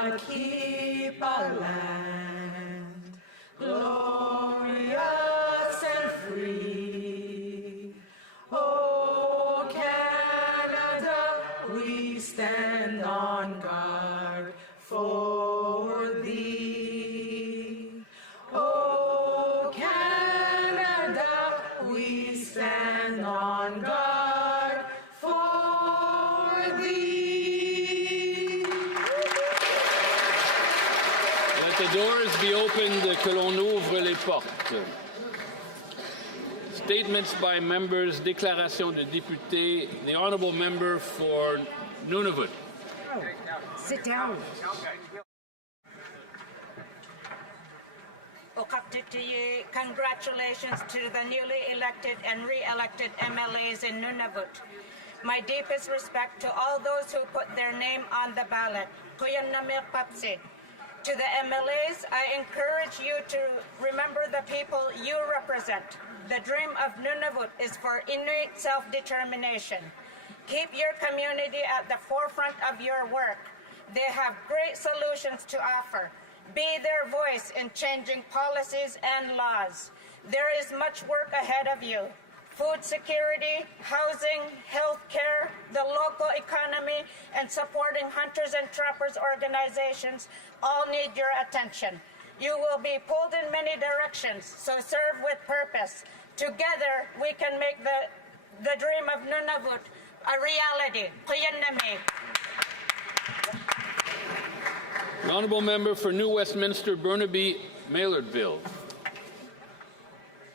God keep our land glorious and free. Oh, Canada, we stand on guard for thee. Oh, Canada, we stand on guard for thee. Let the doors be opened, que l'on ouvre les portes. Statements by members, déclaration de députés. The honourable member for Nunavut. Oh, sit down. Congratulations to the newly elected and re-elected MLAs in Nunavut. My deepest respect to all those who put their name on the ballot. To the MLAs, I encourage you to remember the people you represent. The dream of Nunavut is for Inuit self-determination. Keep your community at the forefront of your work. They have great solutions to offer. Be their voice in changing policies and laws. There is much work ahead of you. Food security, housing, health care, the local economy, and supporting hunters and trappers organizations all need your attention. You will be pulled in many directions, so serve with purpose. Together, we can make the dream of Nunavut a reality. The honourable member for New Westminster, Burnaby, Maillardville.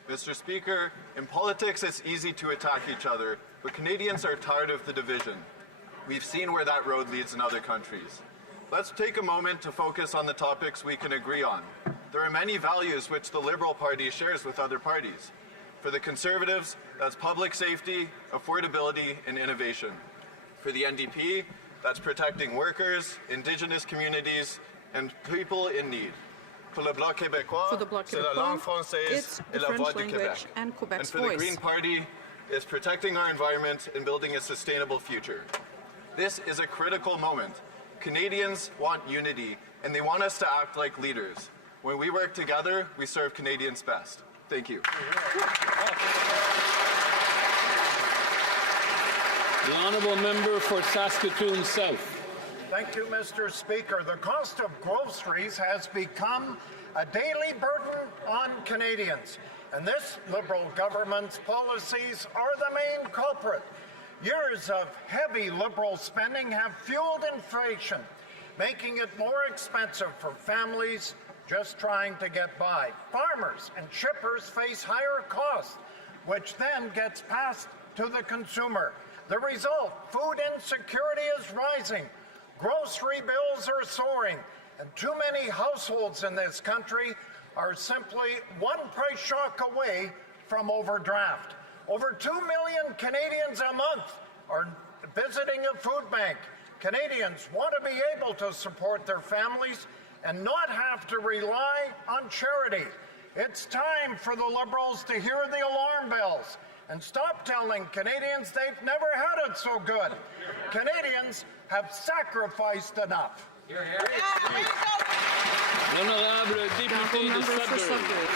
Mr. Speaker, in politics it's easy to attack each other, but Canadians are tired of the division. We've seen where that road leads in other countries. Let's take a moment to focus on the topics we can agree on. There are many values which the Liberal Party shares with other parties. For the Conservatives, that's public safety, affordability, and innovation. For the NDP, that's protecting workers, Indigenous communities, and people in need. For the Bloc Québécois, c'est la langue française et la voix du Québec. And for the Green Party, it's protecting our environment and building a sustainable future. This is a critical moment. Canadians want unity, and they want us to act like leaders. When we work together, we serve Canadians best. Thank you. The honourable member for Saskatoon South. Thank you, Mr. Speaker. The cost of groceries has become a daily burden on Canadians, and this Liberal government's policies are the main culprit. Years of heavy Liberal spending have fueled inflation, making it more expensive for families just trying to get by. Farmers and shippers face higher costs, which then gets passed to the consumer. The result, food insecurity is rising. Grocery bills are soaring, and too many households in this country are simply one price shock away from overdraft. Over 2 million Canadians a month are visiting a food bank. Canadians want to be able to support their families and not have to rely on charity. It's time for the Liberals to hear the alarm bells and stop telling Canadians they've never had it so good. Canadians have sacrificed enough. Honourable député de Sudbury.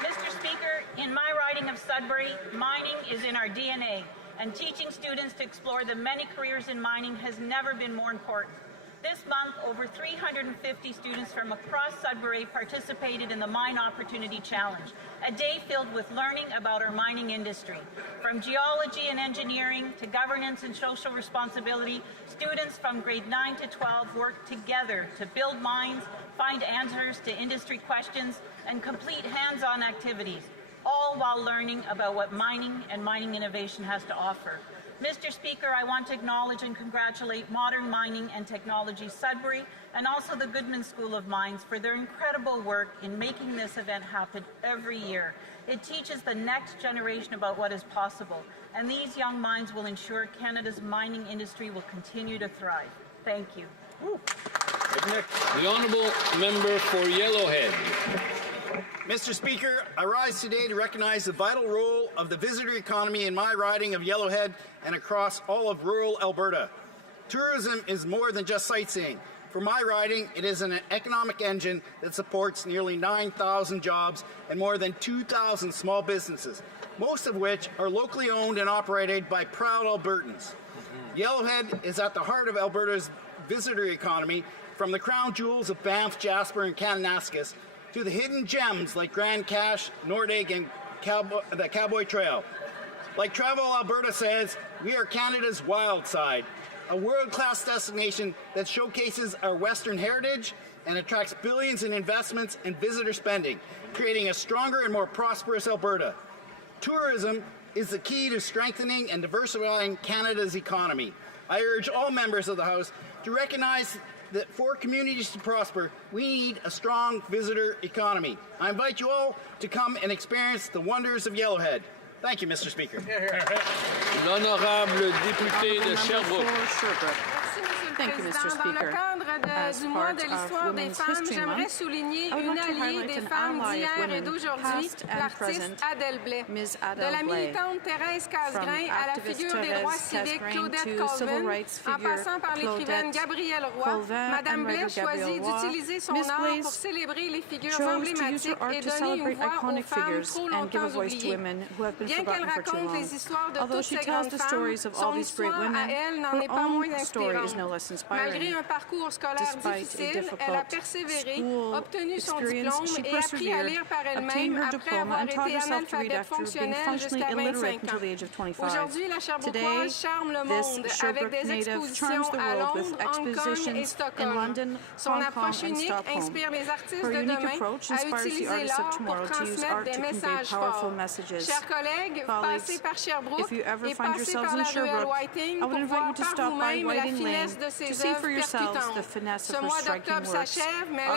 Mr. Speaker, in my riding of Sudbury, mining is in our DNA, and teaching students to explore the many careers in mining has never been more important. This month, over 350 students from across Sudbury participated in the Mine Opportunity Challenge, a day filled with learning about our mining industry. From geology and engineering to governance and social responsibility, students from grade 9 to 12 worked together to build mines, find answers to industry questions, and complete hands-on activities, all while learning about what mining and mining innovation has to offer. Mr. Speaker, I want to acknowledge and congratulate Modern Mining and Technology Sudbury and also the Goodman School of Mines for their incredible work in making this event happen every year. It teaches the next generation about what is possible, and these young minds will ensure Canada's mining industry will continue to thrive. Thank you. The honourable member for Yellowhead. Mr. Speaker, I rise today to recognize the vital role of the visitor economy in my riding of Yellowhead and across all of rural Alberta. Tourism is more than just sightseeing. For my riding, it is an economic engine that supports nearly 9,000 jobs and more than 2,000 small businesses, most of which are locally owned and operated by proud Albertans. Yellowhead is at the heart of Alberta's visitor economy, from the crown jewels of Banff, Jasper, and Kananaskis to the hidden gems like Grand Cache, Nordig, and the Cowboy Trail. Like Travel Alberta says, we are Canada's wild side, a world-class destination that showcases our Western heritage and attracts billions in investments and visitor spending, creating a stronger and more prosperous Alberta. Tourism is the key to strengthening and diversifying Canada's economy. I urge all members of the House to recognize that for communities to prosper, we need a strong visitor economy. I invite you all to come and experience the wonders of Yellowhead. Thank you, Mr. Speaker. L'honorable député de Sherbrooke. Thank you, Mr. Speaker. Du mois de l'histoire des femmes, j'aimerais souligner une alliée des femmes d'hier et d'aujourd'hui, l'artiste Adèle Blais. De la militante Thérèse Casgrain à la figure des droits civiques Claudette Colvin, en passant par l'écrivaine Gabrielle Roy, Madame Blais choisit d'utiliser son art pour célébrer les figures emblématiques et donner une voix aux femmes trop longtemps oubliées. Bien qu'elle raconte les histoires de toutes ces grandes femmes, son histoire à elle n'en est pas moins inspirante. Malgré un parcours scolaire difficile, elle a persévéré, obtenu son diplôme et appris à lire par elle-même après avoir été analphabète fonctionnelle jusqu'à 25 ans. Aujourd'hui, la Sherbrookeoise charme le monde avec des expositions à Londres, Hong Kong et Stockholm. Son approche unique inspire les artistes de demain à utiliser l'art pour transmettre des messages forts. Chers collègues, passez par Sherbrooke et passez par la ruelle Whiting pour voir par vous-même la finesse de to see for yourselves the finesse of her striking works.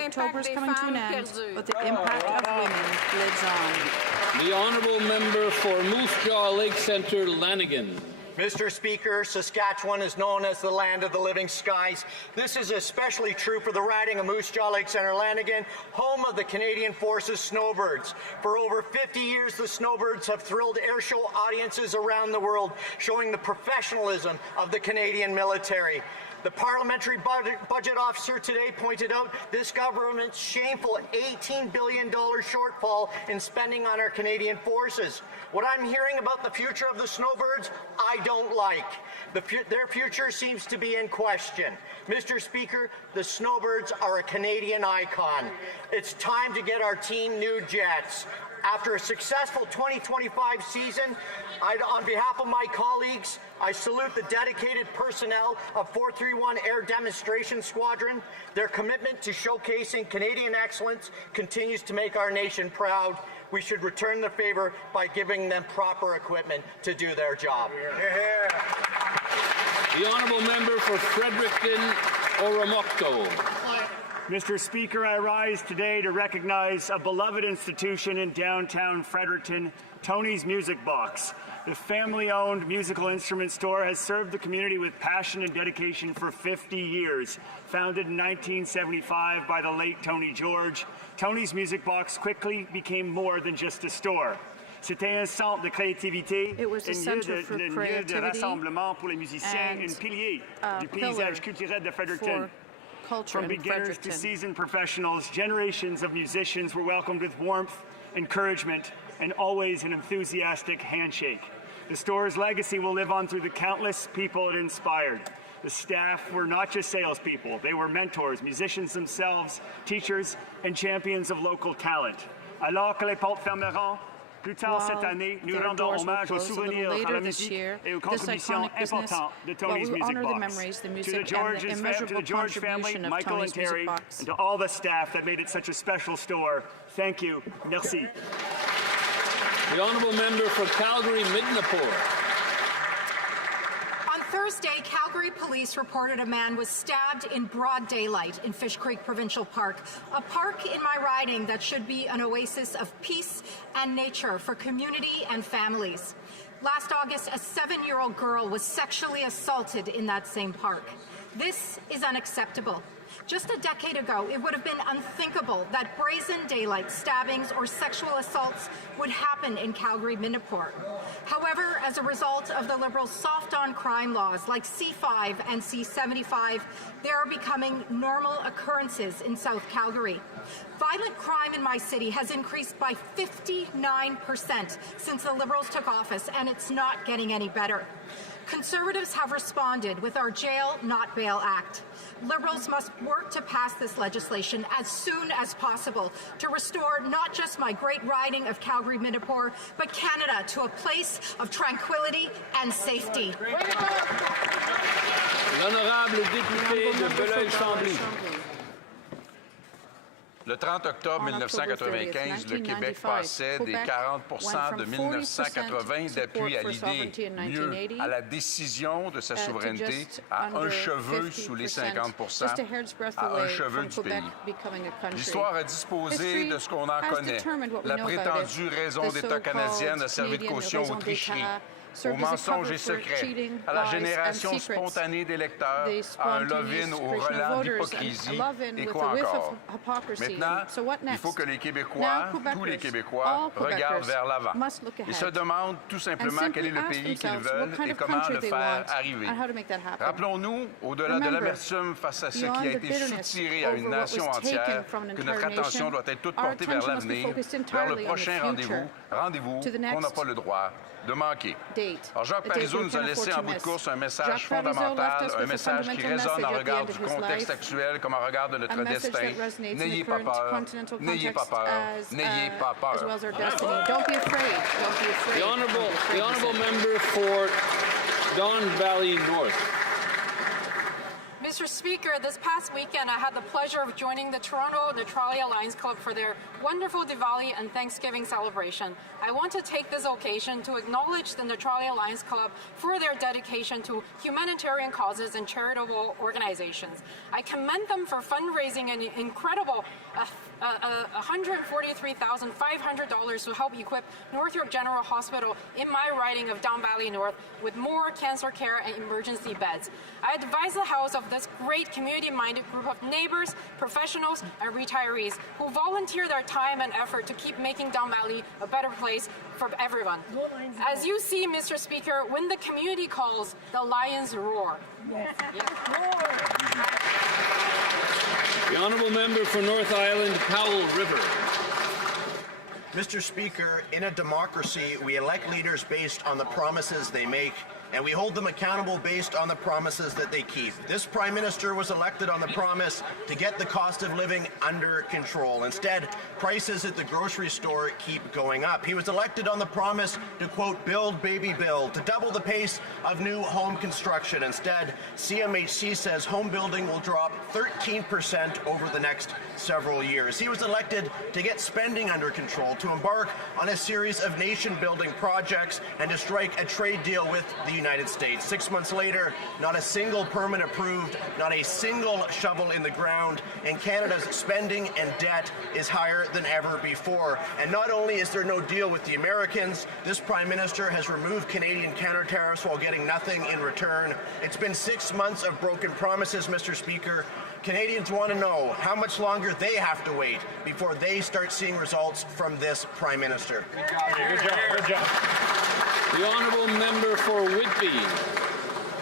October is coming to an end, but the impact of women lives on. The honourable member for Moose Jaw Lake Centre, Lanigan. Mr. Speaker, Saskatchewan is known as the land of the living skies. This is especially true for the riding of Moose Jaw Lake Centre Lanigan, home of the Canadian Forces Snowbirds. For over 50 years, the Snowbirds have thrilled airshow audiences around the world, showing the professionalism of the Canadian military. The Parliamentary Budget Officer today pointed out this government's shameful $18 billion shortfall in spending on our Canadian forces. What I'm hearing about the future of the Snowbirds, I don't like. Their future seems to be in question. Mr. Speaker, the Snowbirds are a Canadian icon. It's time to get our team new jets. After a successful 2025 season, on behalf of my colleagues, I salute the dedicated personnel of 431 Air Demonstration Squadron. Their commitment to showcasing Canadian excellence continues to make our nation proud. We should return the favor by giving them proper equipment to do their job. The honourable member for Fredericton, Oromocto. Mr. Speaker, I rise today to recognize a beloved institution in downtown Fredericton, Tony's Music Box. The family-owned musical instrument store has served the community with passion and dedication for 50 years. Founded in 1975 by the late Tony George, Tony's Music Box quickly became more than just a store. C'était un centre de créativité, un lieu de rassemblement pour les musiciens, un pilier du paysage culturel de Fredericton. From beginners to seasoned professionals, generations of musicians were welcomed with warmth, encouragement, and always an enthusiastic handshake. The store's legacy will live on through the countless people it inspired. The staff were not just salespeople, they were mentors, musicians themselves, teachers, and champions of local talent. Alors que les portes fermeront, plus tard cette année, nous rendons hommage aux souvenirs, à la musique et aux contributions importantes de Tony's Music Box. To the George family, Michael and Terry, and to all the staff that made it such a special store, thank you. Merci. The honourable member for Calgary, Midnapore. On Thursday, Calgary police reported a man was stabbed in broad daylight in Fish Creek Provincial Park, a park in my riding that should be an oasis of peace and nature for community and families. Last August, a 7-year-old girl was sexually assaulted in that same park. This is unacceptable. Just a decade ago, it would have been unthinkable that brazen daylight stabbings or sexual assaults would happen in Calgary-Minipur. However, as a result of the Liberals' soft-on-crime laws like C5 and C75, they are becoming normal occurrences in South Calgary. Violent crime in my city has increased by 59% since the Liberals took office, and it's not getting any better. Conservatives have responded with our Jail Not Bail Act. Liberals must work to pass this legislation as soon as possible to restore not just my great riding of Calgary-Minipur, but Canada to a place of tranquility and safety. L'honorable député de Belleuil-Chambly. Le 30 octobre 1995, le Québec passait des 40% de 1980 d'appui à l'idée, mieux, à la décision de sa souveraineté, à un cheveu sous les 50%, à un cheveu du pays. L'histoire a disposé de ce qu'on en connaît. La prétendue raison d'État canadienne a servi de caution aux tricheries, aux mensonges et secrets, à la génération spontanée d'électeurs, à un love-in au relent d'hypocrisie et quoi encore. Maintenant, il faut que les Québécois, tous les Québécois, regardent vers l'avant et se demandent tout simplement quel est le pays qu'ils veulent et comment le faire arriver. Rappelons-nous, au-delà de l'amertume face à ce qui a été soutiré à une nation entière, que notre attention doit être toute portée vers l'avenir, vers le prochain rendez-vous qu'on n'a pas le droit de manquer. Alors Jacques Parizeau nous a laissé en bout de course un message fondamental, un message qui résonne en regard du contexte actuel comme en regard de notre destin. N'ayez pas peur, n'ayez pas peur, n'ayez pas peur. The honourable member for Don Valley North. Mr. Speaker, this past weekend I had the pleasure of joining the Toronto Neutrality Alliance Club for their wonderful Diwali and Thanksgiving celebration. I want to take this occasion to acknowledge the Neutrality Alliance Club for their dedication to humanitarian causes and charitable organizations. I commend them for fundraising an incredible $143,500 to help equip North York General Hospital in my riding of Don Valley North with more cancer care and emergency beds. I advise the House of this great community-minded group of neighbors, professionals, and retirees who volunteer their time and effort to keep making Don Valley a better place for everyone. As you see, Mr. Speaker, when the community calls, the lions roar. Yes. The honourable member for North Island, Powell River. Mr. Speaker, in a democracy, we elect leaders based on the promises they make, and we hold them accountable based on the promises that they keep. This Prime Minister was elected on the promise to get the cost of living under control. Instead, prices at the grocery store keep going up. He was elected on the promise to, quote, build, baby, build, to double the pace of new home construction. Instead, CMHC says home building will drop 13% over the next several years. He was elected to get spending under control, to embark on a series of nation-building projects, and to strike a trade deal with the United States. 6 months later, not a single permit approved, not a single shovel in the ground, and Canada's spending and debt is higher than ever before. And not only is there no deal with the Americans, this Prime Minister has removed Canadian counter-tariffs while getting nothing in return. It's been 6 months of broken promises, Mr. Speaker. Canadians want to know how much longer they have to wait before they start seeing results from this Prime Minister. Good job. The honourable member for Whitby.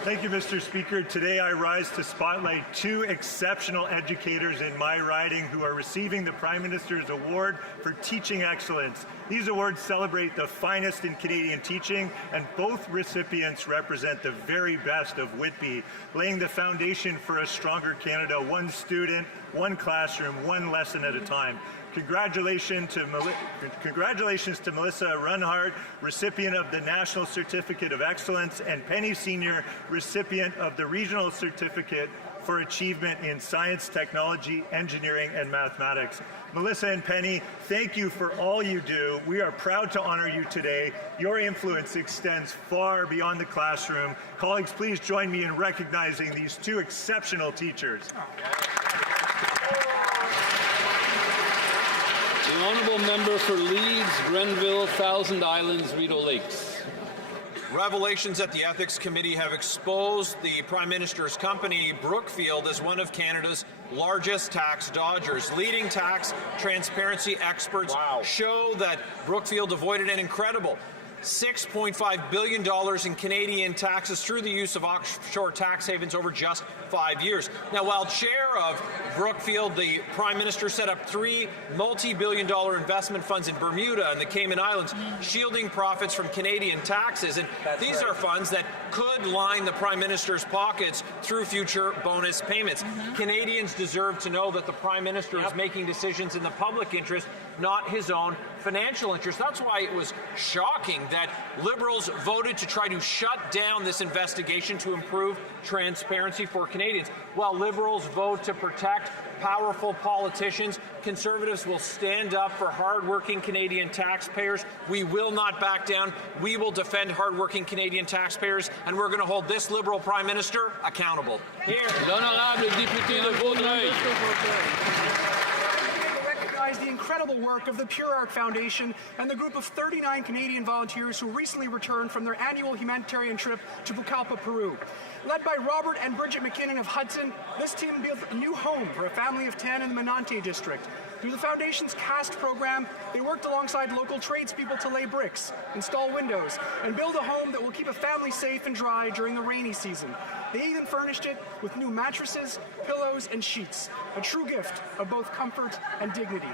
Thank you, Mr. Speaker. Today I rise to spotlight two exceptional educators in my riding who are receiving the Prime Minister's Award for Teaching Excellence. These awards celebrate the finest in Canadian teaching, and both recipients represent the very best of Whitby, laying the foundation for a stronger Canada, one student, one classroom, one lesson at a time. Congratulations to Melissa Runhart, recipient of the National Certificate of Excellence, and Penny Senior, recipient of the Regional Certificate for Achievement in Science, Technology, Engineering, and Mathematics. Melissa and Penny, thank you for all you do. We are proud to honor you today. Your influence extends far beyond the classroom. Colleagues, please join me in recognizing these two exceptional teachers. The honourable member for Leeds, Grenville, Thousand Islands, Rideau Lakes. Revelations at the Ethics Committee have exposed the Prime Minister's company, Brookfield, as one of Canada's largest tax dodgers. Leading tax transparency experts show that Brookfield avoided an incredible $6.5 billion in Canadian taxes through the use of offshore tax havens over just 5 years. Now, while chair of Brookfield, the Prime Minister set up 3 multi-billion-dollar investment funds in Bermuda and the Cayman Islands, shielding profits from Canadian taxes. And these are funds that could line the Prime Minister's pockets through future bonus payments. Canadians deserve to know that the Prime Minister is making decisions in the public interest, not his own financial interest. That's why it was shocking that Liberals voted to try to shut down this investigation to improve transparency for Canadians. While Liberals vote to protect powerful politicians, Conservatives will stand up for hardworking Canadian taxpayers. We will not back down. We will defend hardworking Canadian taxpayers, and we're going to hold this Liberal Prime Minister accountable. Here. L'honorable député de Vaudreuil. The incredible work of the Pure Art Foundation and the group of 39 Canadian volunteers who recently returned from their annual humanitarian trip to Pucallpa, Peru. Led by Robert and Bridget McKinnon of Hudson, this team built a new home for a family of 10 in the Menante district. Through the Foundation's CAST program, they worked alongside local tradespeople to lay bricks, install windows, and build a home that will keep a family safe and dry during the rainy season. They even furnished it with new mattresses, pillows, and sheets, a true gift of both comfort and dignity.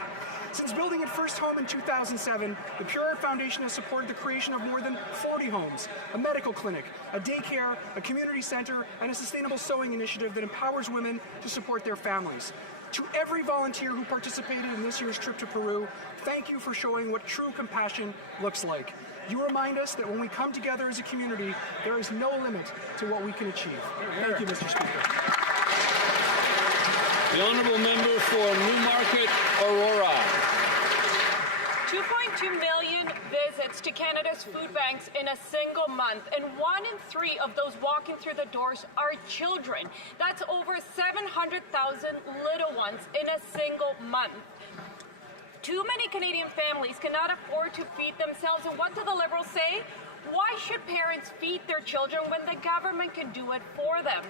Since building its first home in 2007, the Pure Art Foundation has supported the creation of more than 40 homes, a medical clinic, a daycare, a community center, and a sustainable sewing initiative that empowers women to support their families. To every volunteer who participated in this year's trip to Peru, thank you for showing what true compassion looks like. You remind us that when we come together as a community, there is no limit to what we can achieve. Thank you, Mr. Speaker. The Honourable Member for Newmarket, Aurora. 2.2 million visits to Canada's food banks in a single month, and 1 in 3 of those walking through the doors are children. That's over 700,000 little ones in a single month. Too many Canadian families cannot afford to feed themselves, and what do the Liberals say? Why should parents feed their children when the government can do it for them?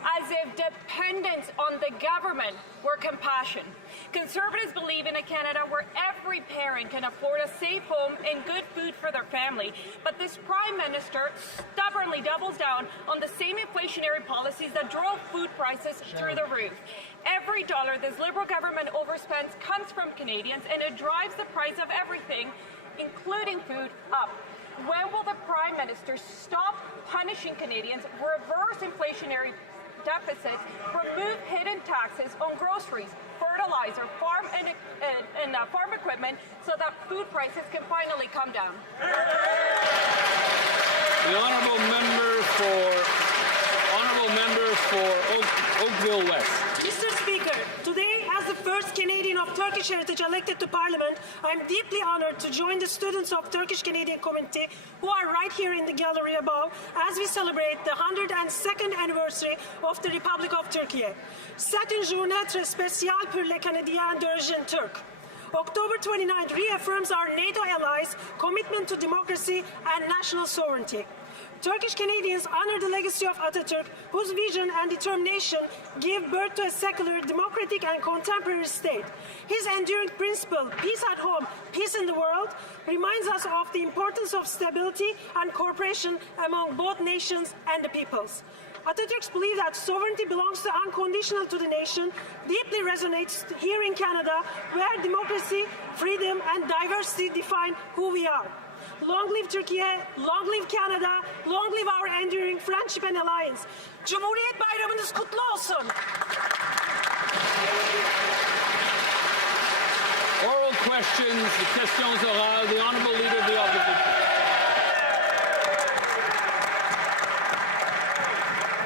As if dependence on the government were compassion. Conservatives believe in a Canada where every parent can afford a safe home and good food for their family. But this Prime Minister stubbornly doubles down on the same inflationary policies that drove food prices through the roof. Every dollar this Liberal government overspends comes from Canadians, and it drives the price of everything, including food, up. When will the Prime Minister stop punishing Canadians, reverse inflationary deficits, remove hidden taxes on groceries, fertilizer, farm and farm equipment, so that food prices can finally come down? The Honourable Member for Oakville West. Mr. Speaker, today, as the first Canadian of Turkish heritage elected to Parliament, I am deeply honored to join the students of Turkish Canadian community who are right here in the gallery above as we celebrate the 102nd anniversary of the Republic of Turkey. C'est une journée très spéciale pour les Canadiens d'origine turque. October 29th reaffirms our NATO allies' commitment to democracy and national sovereignty. Turkish Canadians honor the legacy of Atatürk, whose vision and determination gave birth to a secular, democratic, and contemporary state. His enduring principle, peace at home, peace in the world, reminds us of the importance of stability and cooperation among both nations and the peoples. Atatürk's belief that sovereignty belongs unconditional to the nation deeply resonates here in Canada, where democracy, freedom, and diversity define who we are. Long live Turkey, long live Canada, long live our enduring friendship and alliance. Cumhuriyet Bayramınız kutlu olsun. Oral questions, the questions orales, the Honourable Leader of the Opposition.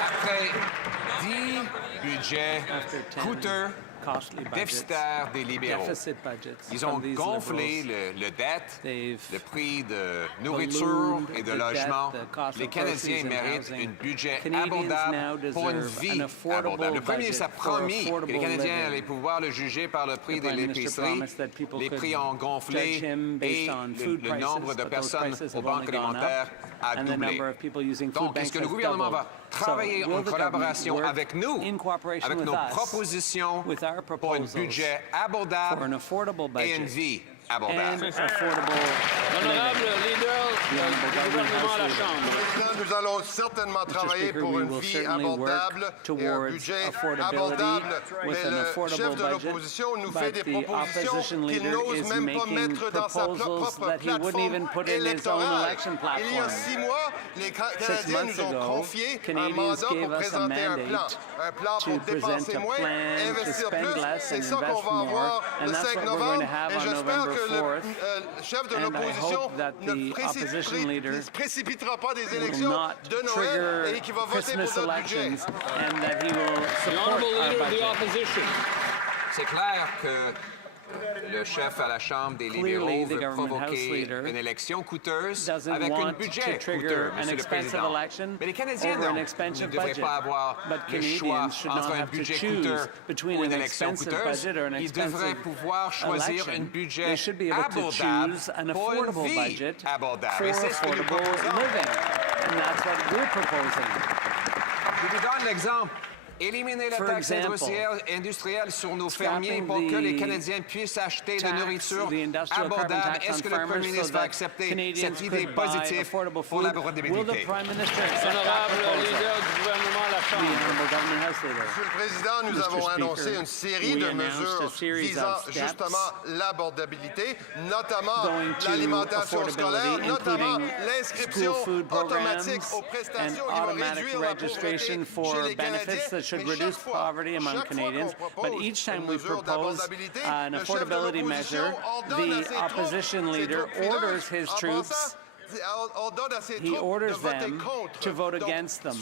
Après 10 budget coûteux, déficitaire des libéraux. Ils ont gonflé le dette, le prix de nourriture et de logement. Les Canadiens méritent un budget abordable pour une vie abordable. Le premier ministre a promis que les Canadiens allaient pouvoir le juger par le prix de l'épicerie. Les prix ont gonflé et le nombre de personnes aux banques alimentaires a doublé. Donc, est-ce que le gouvernement va travailler en collaboration avec nous, avec nos propositions pour un budget abordable et une vie abordable? Honorable leader du gouvernement à la Chambre. Nous allons certainement travailler pour une vie abordable et un budget abordable. Mais le chef de l'opposition nous fait des propositions qu'il n'ose même pas mettre dans sa propre plateforme électorale. Il y a 6 mois, les Canadiens nous ont confié un mandat pour présenter un plan pour dépenser moins, investir plus. C'est ça qu'on va avoir le 5 novembre et j'espère que le chef de l'opposition ne précipitera pas des élections de Noël et qu'il va voter pour notre budget. C'est clair que le chef à la Chambre des libéraux veut provoquer une élection coûteuse avec un budget coûteux, Monsieur le Président. Mais les Canadiens ne devraient pas avoir le choix entre un budget coûteux ou une élection coûteuse. Ils devraient pouvoir choisir un budget abordable pour une vie abordable. Et c'est ce que nous proposons. Je vous donne l'exemple. Éliminer la taxe industrielle sur nos fermiers pour que les Canadiens puissent acheter de nourriture abordable. Est-ce que le Premier ministre va accepter cette idée positive pour l'abordabilité? Honorable leader du gouvernement à la Chambre. Monsieur le Président, nous avons annoncé une série de mesures visant justement l'abordabilité, notamment l'alimentation scolaire, notamment l'inscription automatique aux prestations qui va réduire la pauvreté chez les Canadiens. Should reduce poverty among Canadians, but each time we propose an affordability measure, the opposition leader orders his troops, he orders them to vote against them.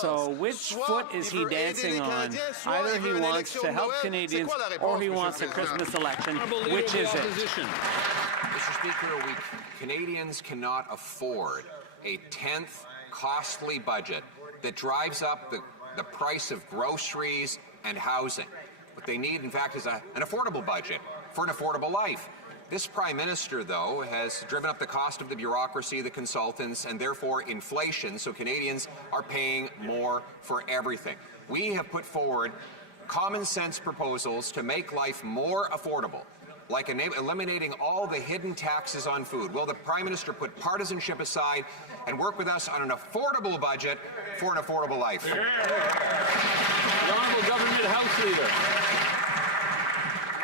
So which foot is he dancing on? Either he wants to help Canadians or he wants a Christmas election. Which is it? Mr. Speaker, Canadians cannot afford a 10th costly budget that drives up the price of groceries and housing. What they need, in fact, is an affordable budget for an affordable life. This Prime Minister, though, has driven up the cost of the bureaucracy, the consultants, and therefore inflation, so Canadians are paying more for everything. We have put forward common sense proposals to make life more affordable, like eliminating all the hidden taxes on food. Will the Prime Minister put partisanship aside and work with us on an affordable budget for an affordable life? The Honourable Government House Leader.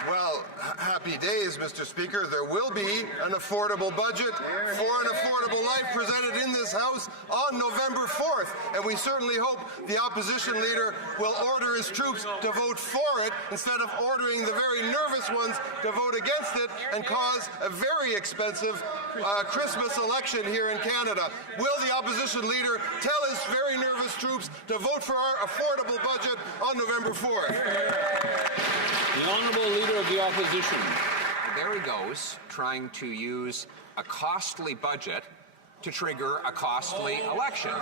Well, happy days, Mr. Speaker. There will be an affordable budget for an affordable life presented in this House on November 4th. And we certainly hope the opposition leader will order his troops to vote for it instead of ordering the very nervous ones to vote against it and cause a very expensive Christmas election here in Canada. Will the opposition leader tell his very nervous troops to vote for our affordable budget on November 4th? The Honourable Leader of the Opposition. There he goes, trying to use a costly budget to trigger a costly election.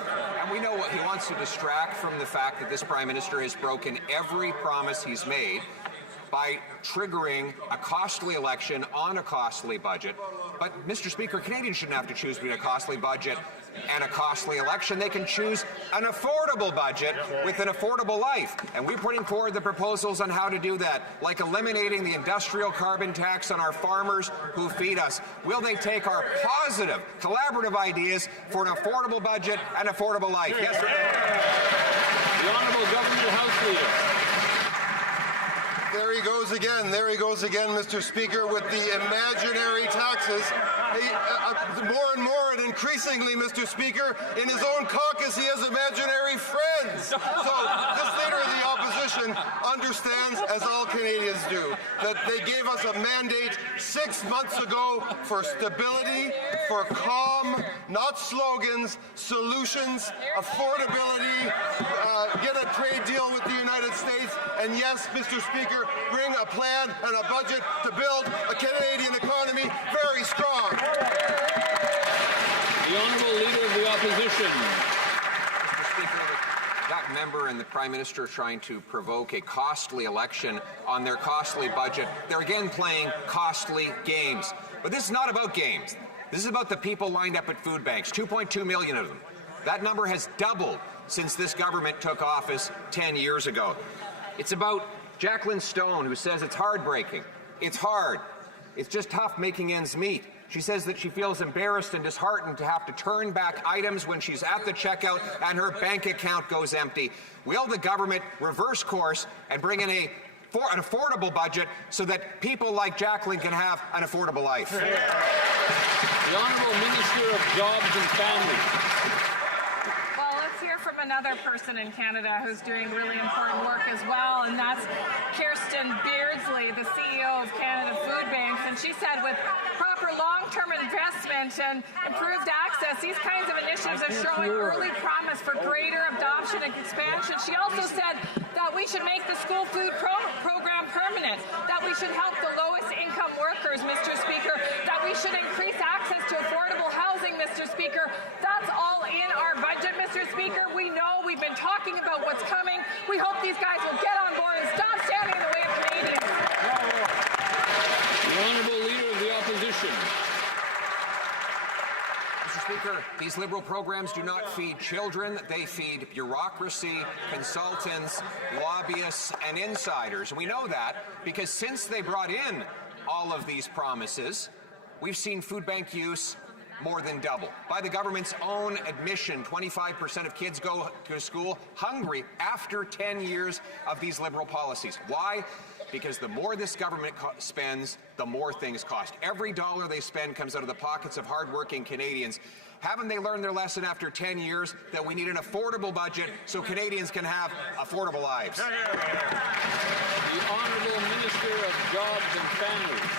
And we know what he wants to distract from the fact that this Prime Minister has broken every promise he's made by triggering a costly election on a costly budget. But, Mr. Speaker, Canadians shouldn't have to choose between a costly budget and a costly election. They can choose an affordable budget with an affordable life. And we're putting forward the proposals on how to do that, like eliminating the industrial carbon tax on our farmers who feed us. Will they take our positive, collaborative ideas for an affordable budget and affordable life? Yes or no? The Honourable Government House Leader. There he goes again, Mr. Speaker, with the imaginary taxes. More and more and increasingly, Mr. Speaker, in his own caucus he has imaginary friends. So this leader of the opposition opposition understands, as all Canadians do, that they gave us a mandate 6 months ago for stability, for calm, not slogans, solutions, affordability, get a trade deal with the United States, and yes, Mr. Speaker, bring a plan and a budget to build a Canadian economy very strong. The Honourable Leader of the Opposition. Mr. Speaker, that member and the Prime Minister are trying to provoke a costly election on their costly budget. They're again playing costly games. But this is not about games. This is about the people lined up at food banks, 2.2 million of them. That number has doubled since this government took office 10 years ago. It's about Jacqueline Stone, who says it's heartbreaking. It's hard. It's just tough making ends meet. She says that she feels embarrassed and disheartened to have to turn back items when she's at the checkout and her bank account goes empty. Will the government reverse course and bring in an affordable budget so that people like Jacqueline can have an affordable life? The Honourable Minister of Jobs and Families. Well, let's hear from another person in Canada who's doing really important work as well, and that's Kirsten Beardsley, the CEO of Canada Food Banks. And she said with proper long-term investment and improved access, these kinds of initiatives are showing early promise for greater adoption and expansion. She also said that we should make the school food program permanent, that we should help the lowest income workers, Mr. Speaker, that we should increase access to affordable housing, Mr. Speaker. That's all in our budget, Mr. Speaker. We know, we've been talking about what's coming. We hope these guys will get on board and stop standing in the way of Canadians. The Honourable Leader of the Opposition. Mr. Speaker, these Liberal programs do not feed children. They feed bureaucracy, consultants, lobbyists, and insiders. We know that because since they brought in all of these promises, we've seen food bank use more than double. By the government's own admission, 25% of kids go to school hungry after 10 years of these Liberal policies. Why? Because the more this government spends, the more things cost. Every dollar they spend comes out of the pockets of hardworking Canadians. Haven't they learned their lesson after 10 years that we need an affordable budget so Canadians can have affordable lives? The Honourable Minister of Jobs and Families.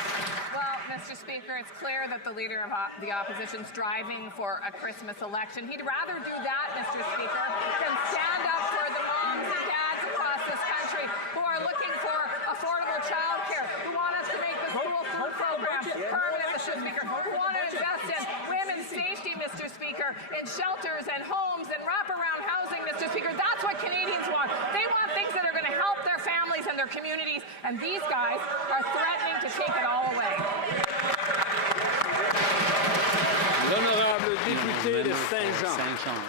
Mr. Speaker, it's clear that the Leader of the Opposition is driving for a Christmas election. He'd rather do that, Mr. Speaker, than stand up for the moms and dads across this country who are looking for affordable childcare, who want us to make the school food program permanent, Mr. Speaker, who want to invest in women's safety, Mr. Speaker, in shelters and homes and wraparound housing, Mr. Speaker. That's what Canadians want. They want things that are going to help their families and their communities, and these guys are threatening to take it all away. L'honorable député de Saint-Jean.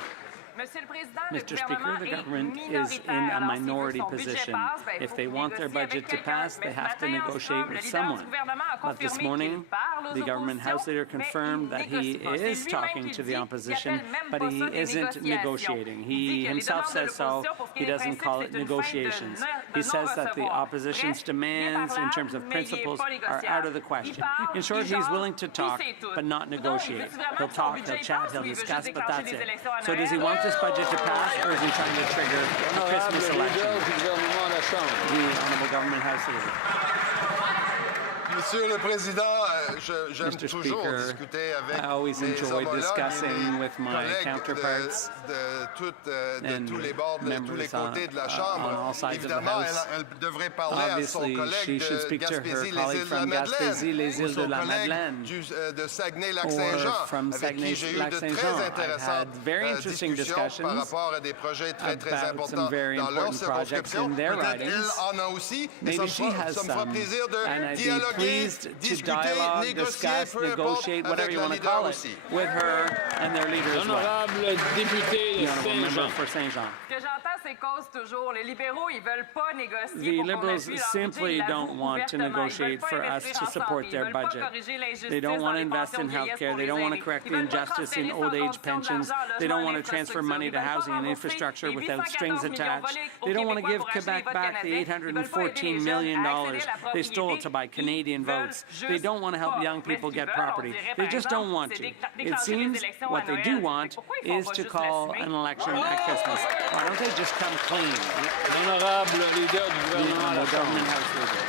Mr. Speaker, the government is in a minority position. If they want their budget to pass, they have to negotiate with someone. But this morning, the government House Leader confirmed that he is talking to the opposition, but he isn't negotiating. He himself says so. He doesn't call it negotiations. He says that the opposition's demands in terms of principles are out of the question. In short, he's willing to talk, but not negotiate. He'll talk, he'll chat, he'll discuss, but that's it. So does he want this budget to pass, or is he trying to trigger a Christmas election? The Honourable Government House Leader. Monsieur le Président, j'aime Mr. toujours Speaker, discuter avec I always mes enjoy homologues discussing et with my collègues counterparts de tous les bords, de tous les members côtés de la on Chambre. all sides of the Évidemment, House. elle devrait parler à son Obviously, collègue she should de speak to her Gaspésie, les colleague îles de la from Gaspésie, les Madeleine, ou îles de son la collègue Madeleine, de or Saguenay-Lac-Saint-Jean, from avec qui j'ai eu de Saguenay-Lac-Saint-Jean. très I've intéressantes had very interesting discussions par discussions rapport à des projets très about some importants very dans leur important projects circonscription. in their Peut-être ridings. elle en a aussi, et Maybe she has ça me fera some, plaisir and de I'd be dialoguer, pleased to discuter, dialogue, négocier, discuss, peu importe, negotiate, whatever avec you la want to leader call it, aussi. with her and their leader as well. L'honorable député The de honourable member Saint-Jean. for Saint-Jean. Ce que j'entends, c'est cause toujours. Les libéraux, ils veulent pas négocier The pour qu'on Liberals appuie leur simply budget. Ils don't l'avouent want to ouvertement. Ils negotiate veulent pas for us investir to ensemble. support Ils their veulent pas budget. corriger l'injustice They don't dans want to les invest pensions in de vieillesse healthcare. pour They les don't want to aînés. correct Ils the veulent pas injustice in transférer old age 100 pensions. d'argent, They don't logement want et to transfer infrastructure. money Ils to veulent pas housing and rembourser infrastructure les without strings 814 millions attached. volés aux They don't want to Québécois give pour acheter les Quebec votes back the canadiens. Ils veulent pas aider les $814 jeunes million à accéder à la they stole propriété. to buy Canadian Ils veulent votes. They juste don't want to help pas. young Mais people ce qu'ils get veulent, property. on dirait, They par just exemple, don't want c'est to. It déclencher les seems élections what à they Noël. do Mais want pourquoi ils font is pas to juste call l'assumer? an election at Christmas. Why don't they just come clean. L'honorable leader du gouvernement The government House leader.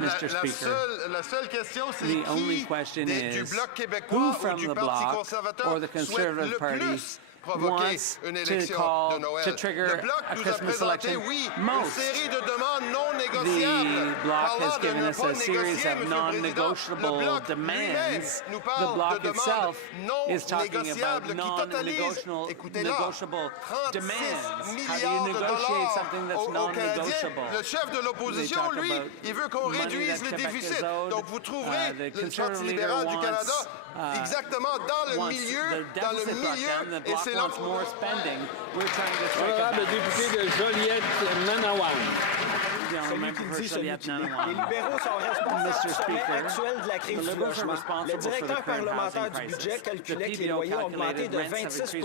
Monsieur le Président, la seule question, c'est The only qui question du is Bloc who québécois ou from du the Parti Bloc conservateur or the souhaite Conservative le Party plus provoquer wants une to élection call de Noël. to trigger Le Bloc a nous a Christmas présenté, election. oui, une Most. série de demandes non The négociables. Bloc has Parlant de given ne us pas a series négocier, of Monsieur le Président, le non-negotiable Bloc demands. lui-même nous The parle Bloc de demandes itself non is talking about négociables qui totalisent, écoutez-là, non-negotiable 36 demands. How do you milliards de negotiate dollars something that's aux Canadiens. non-negotiable? Le chef de l'opposition, They talk lui, about il veut qu'on money réduise that les Quebec déficits. is owed. Donc vous trouverez The le Conservative Parti leader libéral du wants, Canada exactement dans le wants milieu, the deficit brought down. The et Bloc c'est là wants more spending. We're trying to strike a Honorable balance. député de Joliette-Nanawan. Celui qui dit, celui qui dit. Les libéraux sont responsables du sommet actuel de la crise du logement. Le directeur parlementaire du budget calculait que les loyers ont augmenté de 26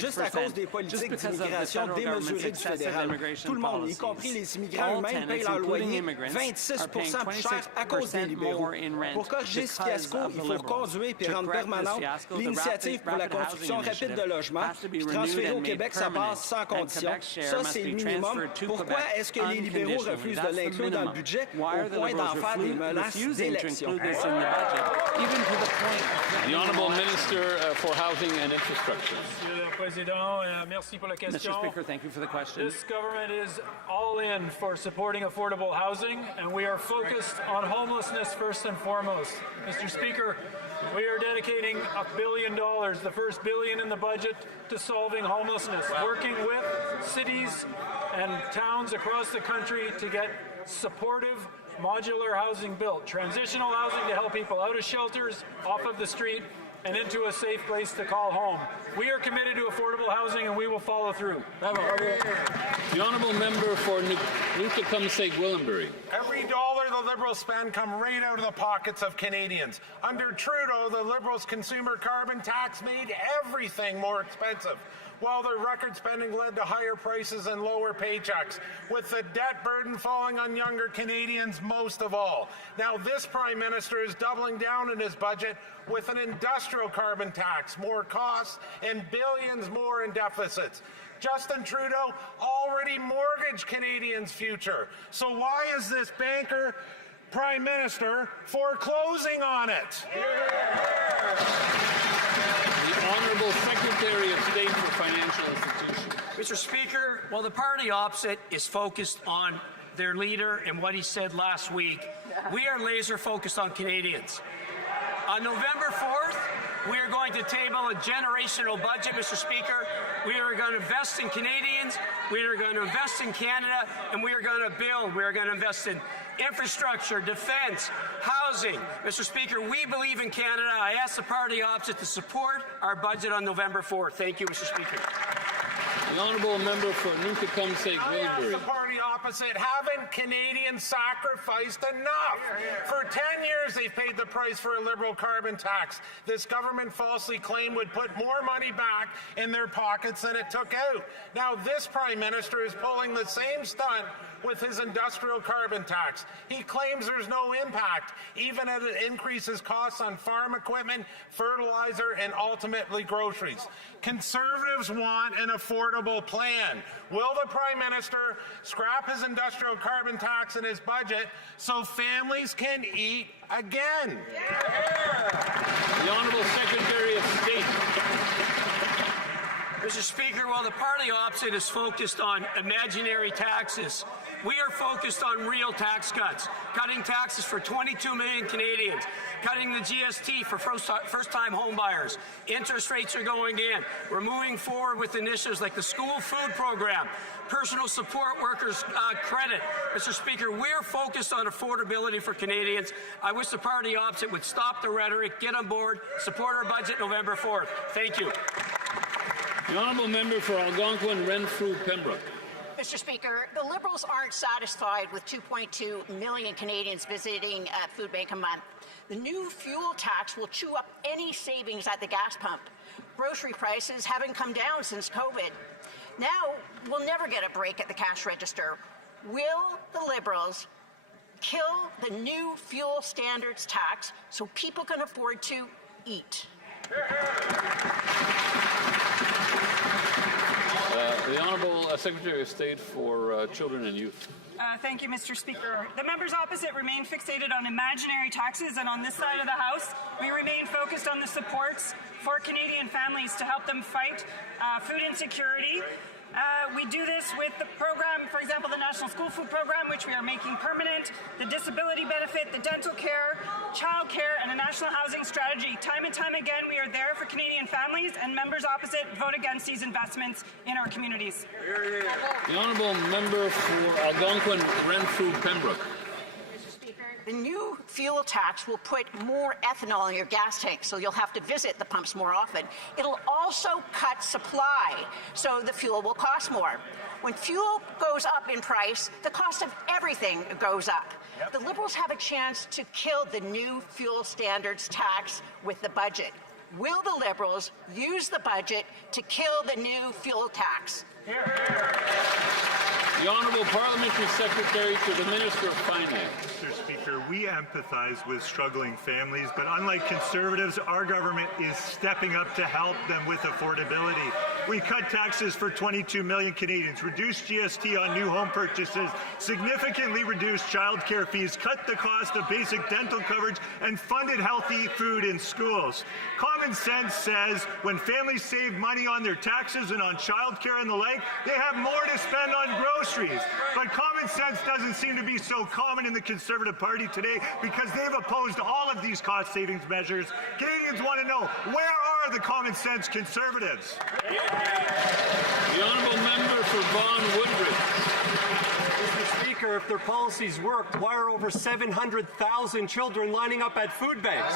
juste à cause des politiques d'immigration démesurées du fédéral. Tout le monde, y compris les immigrants eux-mêmes, payent leur loyer 26 plus cher à cause des libéraux. Pour corriger ce fiasco, il faut conduire et rendre permanente l'initiative pour la construction rapide de logements, puis transférer au Québec sa base sans condition. Ça, c'est le minimum. Pourquoi est-ce que les libéraux refusent de l'inclure dans le budget au point d'en faire des menaces d'élection? The Honourable Minister for Housing and Infrastructure. Monsieur le Président, merci pour la question. Mr. Speaker, thank you for the question. This government is all in for supporting affordable housing, and we are focused on homelessness first and foremost. Mr. Speaker, we are dedicating $1 billion, the first billion in the budget, to solving homelessness, working with cities and towns across the country to get supportive modular housing built, transitional housing to help people out of shelters, off of the street, and into a safe place to call home. We are committed to affordable housing, and we will follow through. The Honourable Member for Newtecumseg-Gwillimbury. Every dollar the Liberals spend comes right out of the pockets of Canadians. Under Trudeau, the Liberals' consumer carbon tax made everything more expensive, while their record spending led to higher prices and lower paychecks, with the debt burden falling on younger Canadians most of all. Now, this Prime Minister is doubling down in his budget with an industrial carbon tax, more costs, and billions more in deficits. Justin Trudeau already mortgaged Canadians' future. So why is this banker Prime Minister foreclosing on it? The Honourable Secretary of State for Financial Institutions. Mr. Speaker, while the party opposite is focused on their leader and what he said last week, we are laser focused on Canadians. On November 4th, we are going to table a generational budget, Mr. Speaker. We are going to invest in Canadians, we are going to invest in Canada, and we are going to build. We are going to invest in infrastructure, defense, housing. Mr. Speaker, we believe in Canada. I ask the party opposite to support our budget on November 4th. Thank you, Mr. Speaker. The Honourable Member for Newtecumseg-Gwillimbury. I ask the party opposite, haven't Canadians sacrificed enough? For 10 years, they've paid the price for a Liberal carbon tax. This government falsely claimed would put more money back in their pockets than it took out. Now, this Prime Minister is pulling the same stunt with his industrial carbon tax. He claims there's no impact, even as it increases costs on farm equipment, fertilizer, and ultimately groceries. Conservatives want an affordable plan. Will the Prime Minister scrap his industrial carbon tax in his budget so families can eat again? The Honourable Secretary of State. Mr. Speaker, while the party opposite is focused on imaginary taxes, we are focused on real tax cuts, cutting taxes for 22 million Canadians, cutting the GST for first-time homebuyers. Interest rates are going in. We're moving forward with initiatives like the school food program, personal support workers credit. Mr. Speaker, we're focused on affordability for Canadians. I wish the party opposite would stop the rhetoric, get on board, support our budget November 4th. Thank you. The Honourable Member for Algonquin, Renfrew, Pembroke. Mr. Speaker, the Liberals aren't satisfied with 2.2 million Canadians visiting at Food Bank a month. The new fuel tax will chew up any savings at the gas pump. Grocery prices haven't come down since COVID. Now, we'll never get a break at the cash register. Will the Liberals kill the new fuel standards tax so people can afford to eat? The Honourable Secretary of State for Children and Youth. Thank you, Mr. Speaker. The members opposite remain fixated on imaginary taxes, and on this side of the House, we remain focused on the supports for Canadian families to help them fight food insecurity. We do this with the program, for example, the National School Food Program, which we are making permanent, the disability benefit, the dental care, childcare, and a national housing strategy. Time and time again, we are there for Canadian families, and members opposite vote against these investments in our communities. The Honourable Member for Algonquin, Renfrew, Pembroke. The new fuel tax will put more ethanol in your gas tank, so you'll have to visit the pumps more often. It'll also cut supply, so the fuel will cost more. When fuel goes up in price, the cost of everything goes up. The Liberals have a chance to kill the new fuel standards tax with the budget. Will the Liberals use the budget to kill the new fuel tax? The Honourable Parliamentary Secretary to the Minister of Finance. Mr. Speaker, we empathize with struggling families, but unlike Conservatives, our government is stepping up to help them with affordability. We cut taxes for 22 million Canadians, reduced GST on new home purchases, significantly reduced childcare fees, cut the cost of basic dental coverage, and funded healthy food in schools. Common sense says when families save money on their taxes and on childcare and the like, they have more to spend on groceries. But common sense doesn't seem to be so common in the Conservative Party today because they've opposed all of these cost savings measures. Canadians want to know, where are the common sense Conservatives? The Honourable Member for Vaughan Woodbridge. Mr. Speaker, if their policies worked, why are over 700,000 children lining up at food banks?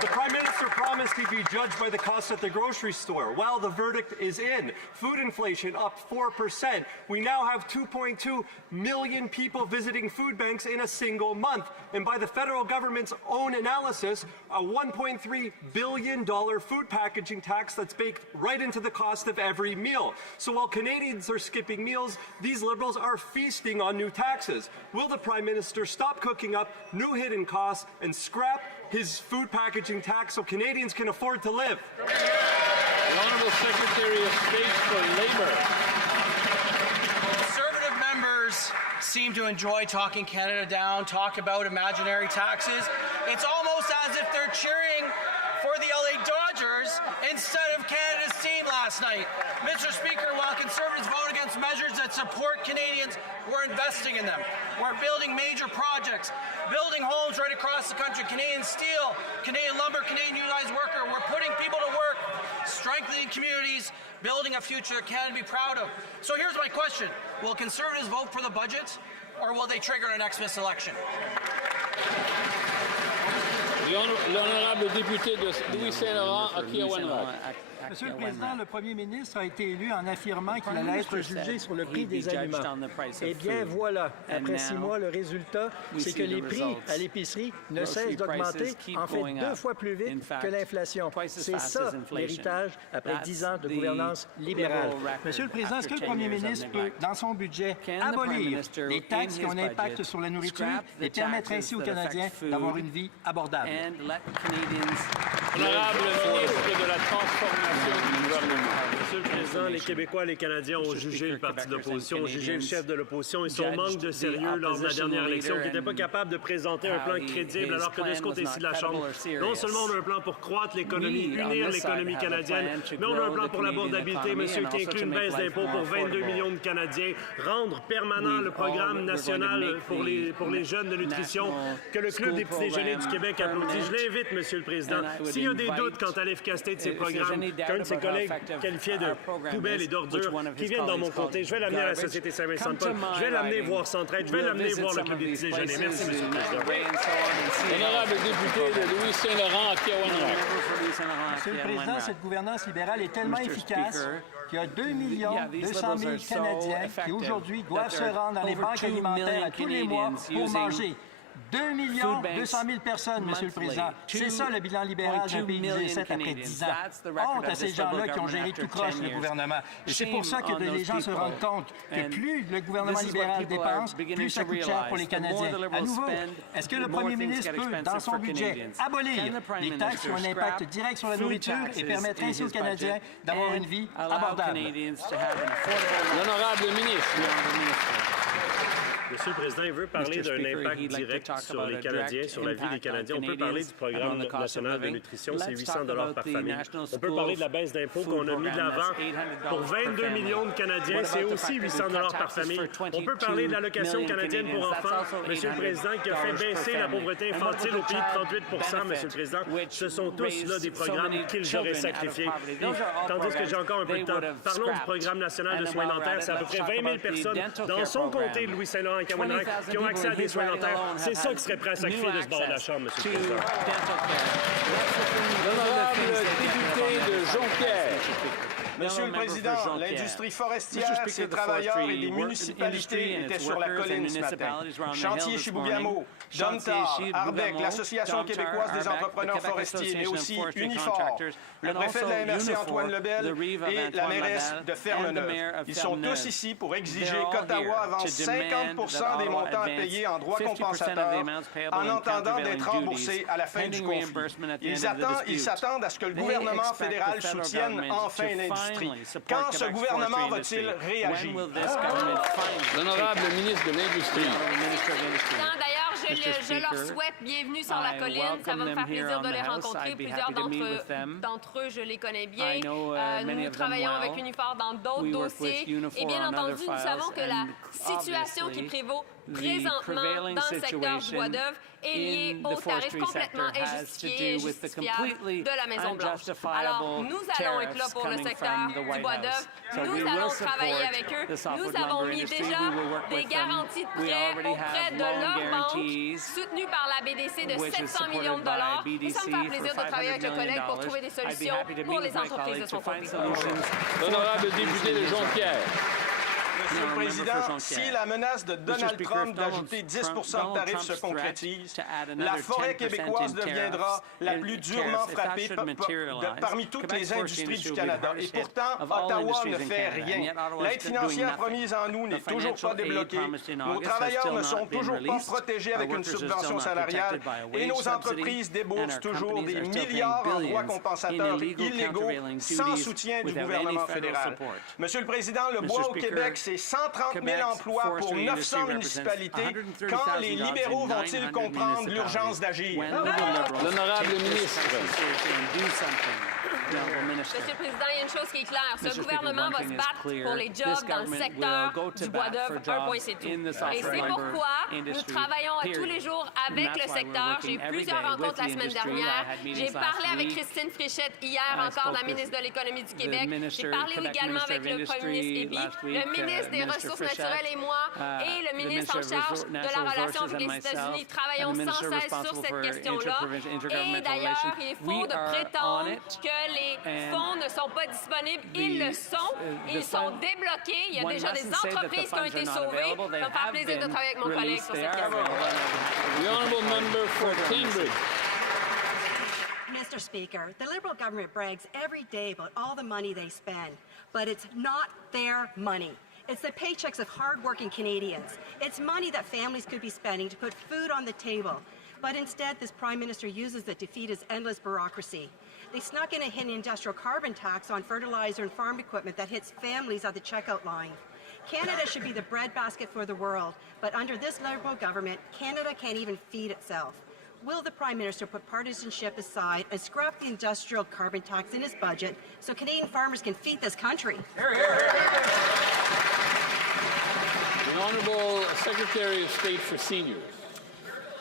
The Prime Minister promised he'd be judged by the cost at the grocery store. Well, the verdict is in. Food inflation up 4%. We now have 2.2 million people visiting food banks in a single month. And by the federal government's own analysis, a $1.3 billion food packaging tax that's baked right into the cost of every meal. So while Canadians are skipping meals, these Liberals are feasting on new taxes. Will the Prime Minister stop cooking up new hidden costs and scrap his food packaging tax so Canadians can afford to live? The Honourable Secretary of State for Labour. Conservative members seem to enjoy talking Canada down, talk about imaginary taxes. It's almost as if they're cheering for the LA Dodgers instead of Canada's team last night. Mr. Speaker, while Conservatives vote against measures that support Canadians, we're investing in them. We're building major projects, building homes right across the country, Canadian steel, Canadian lumber, Canadian unionized worker. We're putting people to work, strengthening communities, building a future that Canada be proud of. So here's my question. Will Conservatives vote for the budget, or will they trigger an next election? L'honorable député de Louis Saint-Laurent à Kiawanra. Monsieur le Président, le Premier ministre a été élu en affirmant qu'il allait être jugé sur le prix des aliments. Eh bien, voilà, après 6 mois, le résultat, c'est que les prix à l'épicerie ne cessent d'augmenter, en fait 2 fois plus vite que l'inflation. C'est ça, l'héritage après 10 ans de gouvernance libérale. Monsieur le Président, est-ce que le Premier ministre peut, dans son budget, abolir les taxes qui ont un impact sur la nourriture et permettre ainsi aux Canadiens d'avoir une vie abordable? Honorable ministre de la Transformation. Monsieur le Président, les Québécois et les Canadiens ont jugé le parti d'opposition, ont jugé le chef de l'opposition et son manque de sérieux lors de la dernière élection, qui n'était pas capable de présenter un plan crédible, alors que de ce côté-ci de la Chambre, non seulement on a un plan pour croître l'économie, unir l'économie canadienne, mais on a un plan pour l'abordabilité, monsieur, qui inclut une baisse d'impôts pour 22 millions de Canadiens, rendre permanent le programme national pour les jeunes de nutrition, que le Club des petits déjeuners du Québec applaudit. Je l'invite, monsieur le Président, s'il y a des doutes quant à l'efficacité de ces programmes, qu'un de ses collègues qualifiés de poubelles et d'ordures qui viennent dans mon comté, je vais l'amener à la Société Saint-Vincent-de-Paul, je vais l'amener voir Centraide, je vais l'amener voir le Club des petits déjeuners. Merci, monsieur le Président. Honorable député de Louis Saint-Laurent à Kiawanra. Monsieur le Président, cette gouvernance libérale est tellement efficace qu'il y a 2 200 000 Canadiens qui aujourd'hui doivent se rendre dans les banques alimentaires à tous les mois pour manger. 2 200 000 personnes, Monsieur le Président. C'est ça le bilan libéral d'un pays de 7 après 10 ans. Honte à ces gens-là qui ont géré tout croche le gouvernement. Et c'est pour ça que les gens se rendent compte que plus le gouvernement libéral dépense, plus ça coûte cher pour les Canadiens. À nouveau, est-ce que le premier ministre peut, dans son budget, abolir les taxes qui ont un impact direct sur la nourriture et permettre ainsi aux Canadiens d'avoir une vie abordable? L'honorable ministre. Monsieur le Président, il veut parler d'un impact direct sur les Canadiens, sur la vie des Canadiens. On peut parler du programme national de nutrition, c'est 800 $ par famille. On peut parler de la baisse d'impôts qu'on a mis de l'avant pour 22 millions de Canadiens, c'est aussi 800 $ par famille. On peut parler de l'allocation canadienne pour enfants, Monsieur le Président, qui a fait baisser la pauvreté infantile au pays de 38 Monsieur le Président. Ce sont tous là des programmes qu'ils auraient sacrifiés. Tandis que j'ai encore un peu de temps. Parlons du programme national de soins dentaires. C'est à peu près 20 000 personnes dans son comté de Louis-Saint-Laurent qui ont accès à des soins dentaires. C'est ça qui serait prêt à sacrifier de ce bord de la Chambre, Monsieur le Président. L'honorable député de Jonquière. Monsieur le Président, l'industrie forestière, ses travailleurs et les municipalités étaient sur la colline ce matin. Chantier Chibougamau, Domtar, Arbec, l'Association québécoise des entrepreneurs forestiers, mais aussi Unifor, le préfet de la MRC Antoine Lebel et la mairesse de Ferme-Neuve. Ils sont tous ici pour exiger qu'Ottawa avance 50 des montants à payer en droits compensateurs en entendant d'être remboursés à la fin du conflit. Ils s'attendent à ce que le gouvernement fédéral soutienne enfin l'industrie. Quand ce gouvernement va-t-il réagir? L'honorable ministre de l'Industrie. D'ailleurs, je leur souhaite bienvenue sur la colline. Ça va me faire plaisir de les rencontrer. Plusieurs d'entre eux, je les connais bien. Nous travaillons avec Unifor dans d'autres dossiers. Et bien entendu, nous savons que la situation qui prévaut présentement dans le secteur du bois d'œuvre est liée aux tarifs complètement injustifiés et justifiables de la Maison-Blanche. Alors, nous allons être là pour le secteur du bois d'œuvre. Nous allons travailler avec eux. Nous avons mis déjà des garanties de prêts auprès de leur banque, soutenues par la BDC de 700 millions de dollars. Et ça me fait plaisir de travailler avec le collègue pour trouver des solutions pour les entreprises de son côté. L'honorable député de Jonquière. Monsieur le Président, si la menace de Donald Trump d'ajouter 10 de tarifs se concrétise, la forêt québécoise deviendra la plus durement frappée parmi toutes les industries du Canada. Et pourtant, Ottawa ne fait rien. L'aide financière promise en août n'est toujours pas débloquée. Nos travailleurs ne sont toujours pas protégés avec une subvention salariale et nos entreprises déboursent toujours des milliards en droits compensateurs illégaux sans soutien du gouvernement fédéral. Monsieur le Président, le bois au Québec, c'est 130 000 emplois pour 900 municipalités. Quand les libéraux vont-ils comprendre l'urgence d'agir? L'honorable ministre. Monsieur le Président, il y a une chose qui est claire. Ce gouvernement va se battre pour les jobs dans le secteur du bois d'œuvre. Un point, c'est tout. Et c'est pourquoi nous travaillons tous les jours avec le secteur. J'ai eu plusieurs rencontres la semaine dernière. J'ai parlé avec Christine Fréchette hier, encore la ministre de l'Économie du Québec. J'ai parlé également avec le premier ministre Eby, le ministre des Ressources naturelles et moi, et le ministre en charge de la relation avec les États-Unis. Travaillons sans cesse sur cette question-là. Et d'ailleurs, il est faux de prétendre que les fonds ne sont pas disponibles. Ils le sont. Ils sont débloqués. Il y a déjà des entreprises qui ont été sauvées. Ça me fait plaisir de travailler avec mon collègue sur cette question. The honourable member for Cambridge. Mr. Speaker, the Liberal government brags every day about all the money they spend, but it's not their money. It's the paychecks of hard-working Canadians. It's money that families could be spending to put food on the table. But instead, this Prime Minister uses it to feed his endless bureaucracy. They snuck in a hidden industrial carbon tax on fertilizer and farm equipment that hits families at the checkout line. Canada should be the breadbasket for the world, but under this Liberal government, Canada can't even feed itself. Will the Prime Minister put partisanship aside and scrap the industrial carbon tax in his budget so Canadian farmers can feed this country? Hear, hear, hear. The Honourable Secretary of State for Seniors.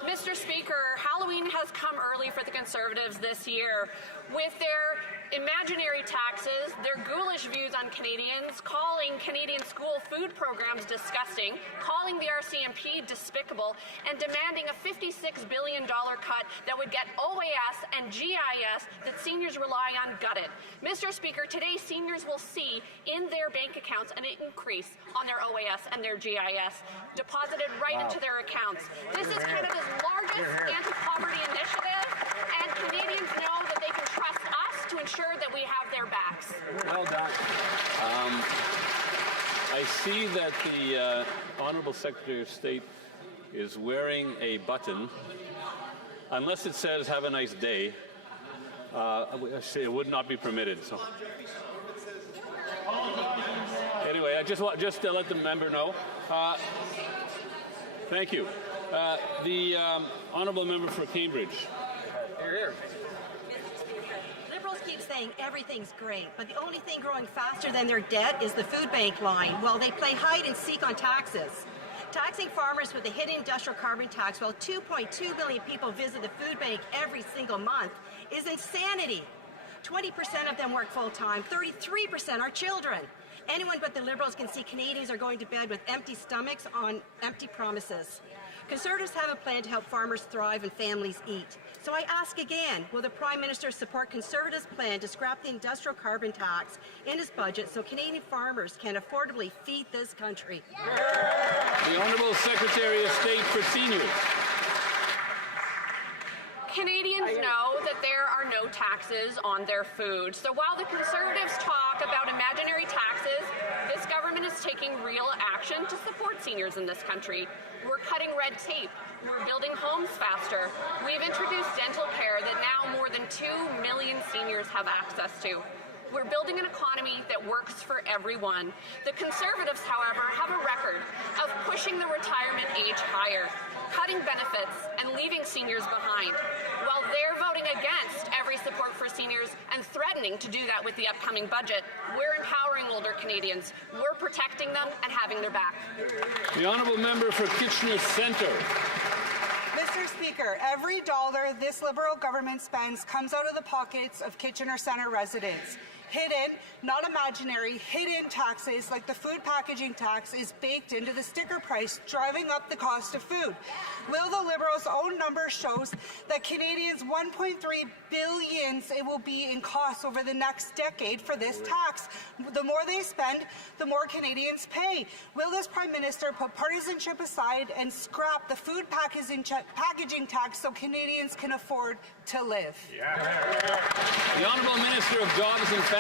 Mr. Speaker, Halloween has come early for the Conservatives this year. with their imaginary taxes, their ghoulish views on Canadians, calling Canadian school food programs disgusting, calling the RCMP despicable, and demanding a $56 billion cut that would get OAS and GIS that seniors rely on gutted. Mr. Speaker, today seniors will see in their bank accounts an increase on their OAS and their GIS deposited right into their accounts. This is Canada's largest anti-poverty initiative, and Canadians know that they can trust us to ensure that we have their backs. Well done. I see that the Honourable Secretary of State is wearing a button. Unless it says "Have a nice day," it would not be permitted. So, anyway, I just want to let the member know. Thank you. The Honourable Member for Cambridge. Mr. Speaker, Liberals keep saying everything's great, but the only thing growing faster than their debt is the food bank line, while they play hide and seek on taxes. Taxing farmers with a hidden industrial carbon tax while 2.2 million people visit the food bank every single month is insanity. 20% of them work full-time, 33% are children. Anyone but the Liberals can see Canadians are going to bed with empty stomachs on empty promises. Conservatives have a plan to help farmers thrive and families eat. So I ask again, will the Prime Minister support Conservatives' plan to scrap the industrial carbon tax in his budget so Canadian farmers can affordably feed this country? The Honourable Secretary of State for Seniors. Canadians know that there are no taxes on their food. So while the Conservatives talk about imaginary taxes, this government is taking real action to support seniors in this country. We're cutting red tape. We're building homes faster. We've introduced dental care that now more than 2 million seniors have access to. We're building an economy that works for everyone. The Conservatives, however, have a record of pushing the retirement age higher, cutting benefits, and leaving seniors behind, while they're voting against every support for seniors and threatening to do that with the upcoming budget. We're empowering older Canadians. We're protecting them and having their back. The Honourable Member for Kitchener Centre. Mr. Speaker, every dollar this Liberal government spends comes out of the pockets of Kitchener Centre residents. Hidden, not imaginary, hidden taxes like the food packaging tax is baked into the sticker price, driving up the cost of food. Will the Liberals' own number shows that Canadians' $1.3 billion it will be in costs over the next decade for this tax. The more they spend, the more Canadians pay. Will this Prime Minister put partisanship aside and scrap the food packaging tax so Canadians can afford to live? The Honourable Minister of Jobs and Families.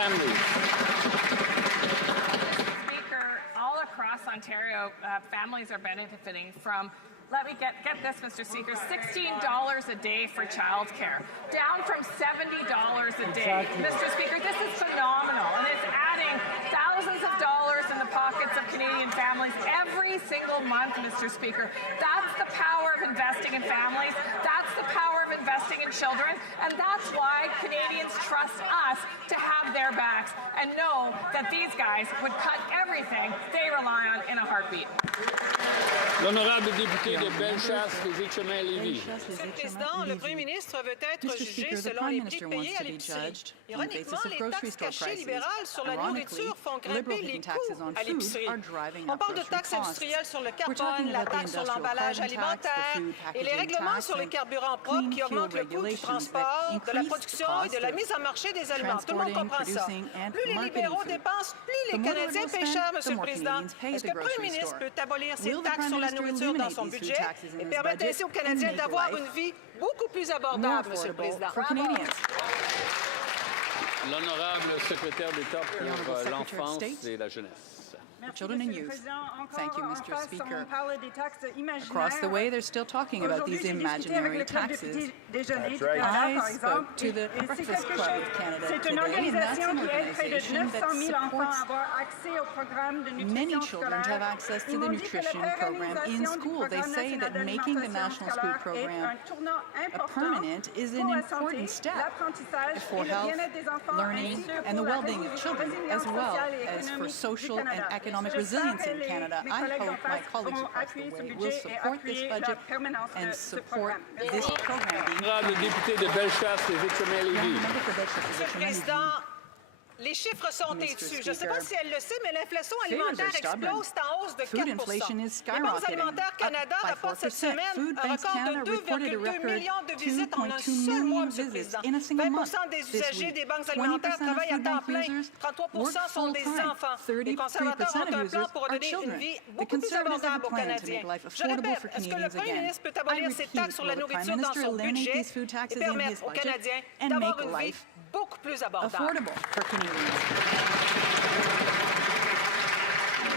Speaker, all across Ontario, families are benefiting from, let me get this, Mr. Speaker, $16 a day for childcare, down from $70 a day. Exactly. Mr. Speaker, this is phenomenal, and it's adding thousands of dollars in the pockets of Canadian families every single month, Mr. Speaker. That's the power of investing in families. That's the power of investing in children, and that's why Canadians trust us to have their backs and know that these guys would cut everything they rely on in a heartbeat. L'honorable député de Bellechasse, Lévis-Chemin-Lévis. Monsieur le Président, le Premier ministre veut être jugé selon les prix payés à l'épicerie. Ironiquement, les taxes cachées libérales sur la nourriture font grimper les coûts à l'épicerie. On parle de taxes industrielles sur le carbone, la taxe sur l'emballage alimentaire et les règlements sur les carburants propres qui augmentent le coût du transport, de la production et de la mise en marché des aliments. Tout le monde comprend ça. Plus les libéraux dépensent, plus les Canadiens pêchent, Monsieur le Président. Est-ce que le Premier ministre peut abolir ces taxes sur la nourriture dans son budget et permettre ainsi aux Canadiens d'avoir une vie beaucoup plus abordable, Monsieur le Président? L'honorable secrétaire d'État pour l'enfance et la jeunesse. Children and youth. Thank you, Mr. Speaker. Across the way, they're still talking about these imaginary taxes. I spoke to the Breakfast Club of Canada today, and that's an organization that supports many children to have access to the nutrition program in school. They say that making the National Food Program permanent is an important step for health, learning, and the well-being of children, as well as for social and economic economic resilience in Canada. I hope my colleagues across the way will support this budget and support this program. Le député de Bellechasse et Victor-Lévis. Les chiffres sont têtus. Je ne sais pas si elle le sait, mais l'inflation alimentaire explose, c'est en hausse de 4 Les banques alimentaires Canada rapportent cette semaine un record de 2,2 millions de visites en un seul mois, M. le Président. 20 des usagers des banques alimentaires travaillent à temps plein. 33 sont des enfants. Les conservateurs ont un plan pour donner une vie beaucoup plus abordable aux Canadiens. Je répète, est-ce que le Premier ministre peut abolir ces taxes sur la nourriture dans son budget et permettre aux Canadiens d'avoir une vie beaucoup plus abordable?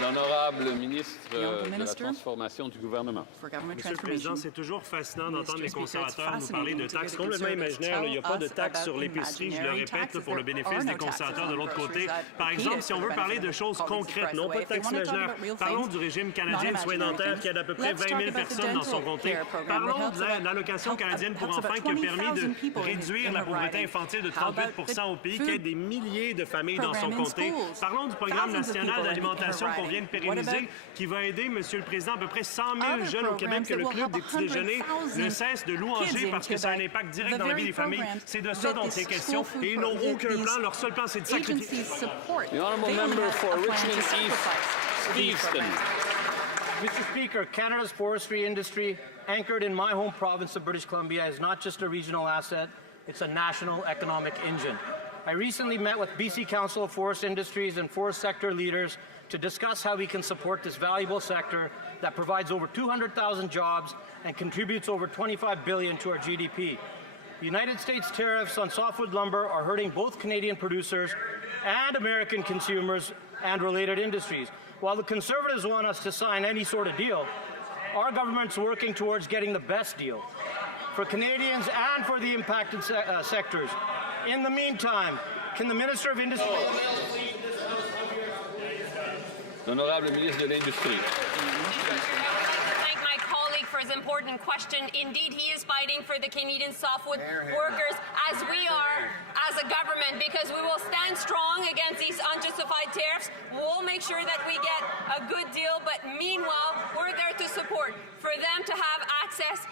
L'honorable ministre de la Transformation du gouvernement. Monsieur le Président, c'est toujours fascinant d'entendre les conservateurs nous parler de taxes complètement imaginaires. Il n'y a pas de taxes sur l'épicerie, je le répète, pour le bénéfice des conservateurs de l'autre côté. Par exemple, si on veut parler de choses concrètes, non pas de taxes imaginaires, parlons du régime canadien de soins dentaires qui aide à peu près 20 000 personnes dans son comté. Parlons de l'allocation canadienne pour enfants qui a permis de réduire la pauvreté infantile de 38 % au pays, qui aide des milliers de familles dans son comté. Parlons du programme national d'alimentation qu'on vient de pérenniser, qui va aider, Monsieur le Président, à peu près 100 000 jeunes au Québec que le club des petits-déjeuners ne cesse de louanger parce que ça a un impact direct dans la vie des familles. C'est de ça dont il est question. Et ils n'ont aucun plan. Leur seul plan, c'est de sacrifier. The honourable member for Richmond East, Steveston. Mr. Speaker, Canada's forestry industry, anchored in my home province of British Columbia, is not just a regional asset, it's a national economic engine. I recently met with BC Council of Forest Industries and forest sector leaders to discuss how we can support this valuable sector that provides over 200,000 jobs and contributes over $25 billion to our GDP. The United States tariffs on softwood lumber are hurting both Canadian producers and American consumers and related industries. While the Conservatives want us to sign any sort of deal, our government's working towards getting the best deal for Canadians and for the impacted sectors. In the meantime, can the Minister of Industry... L'honorable ministre de l'Industrie. Thank my colleague for his important question. Indeed, he is fighting for the Canadian softwood workers, as we are as a government, because we will stand strong against these unjustified tariffs. We'll make sure that we get a good deal, but meanwhile, we're there to support, for them to have access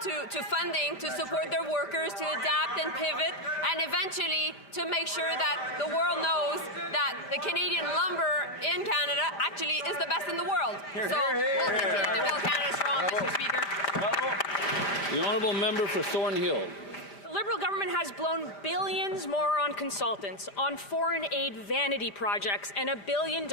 to funding to support their workers, to adapt and pivot, and eventually to make sure that the world knows that the Canadian lumber in Canada actually is the best in the world. So we'll continue to build Canada strong, Mr. Speaker. The honourable member for Thornhill. The Liberal government has blown billions more on consultants, on foreign aid vanity projects, and $1 billion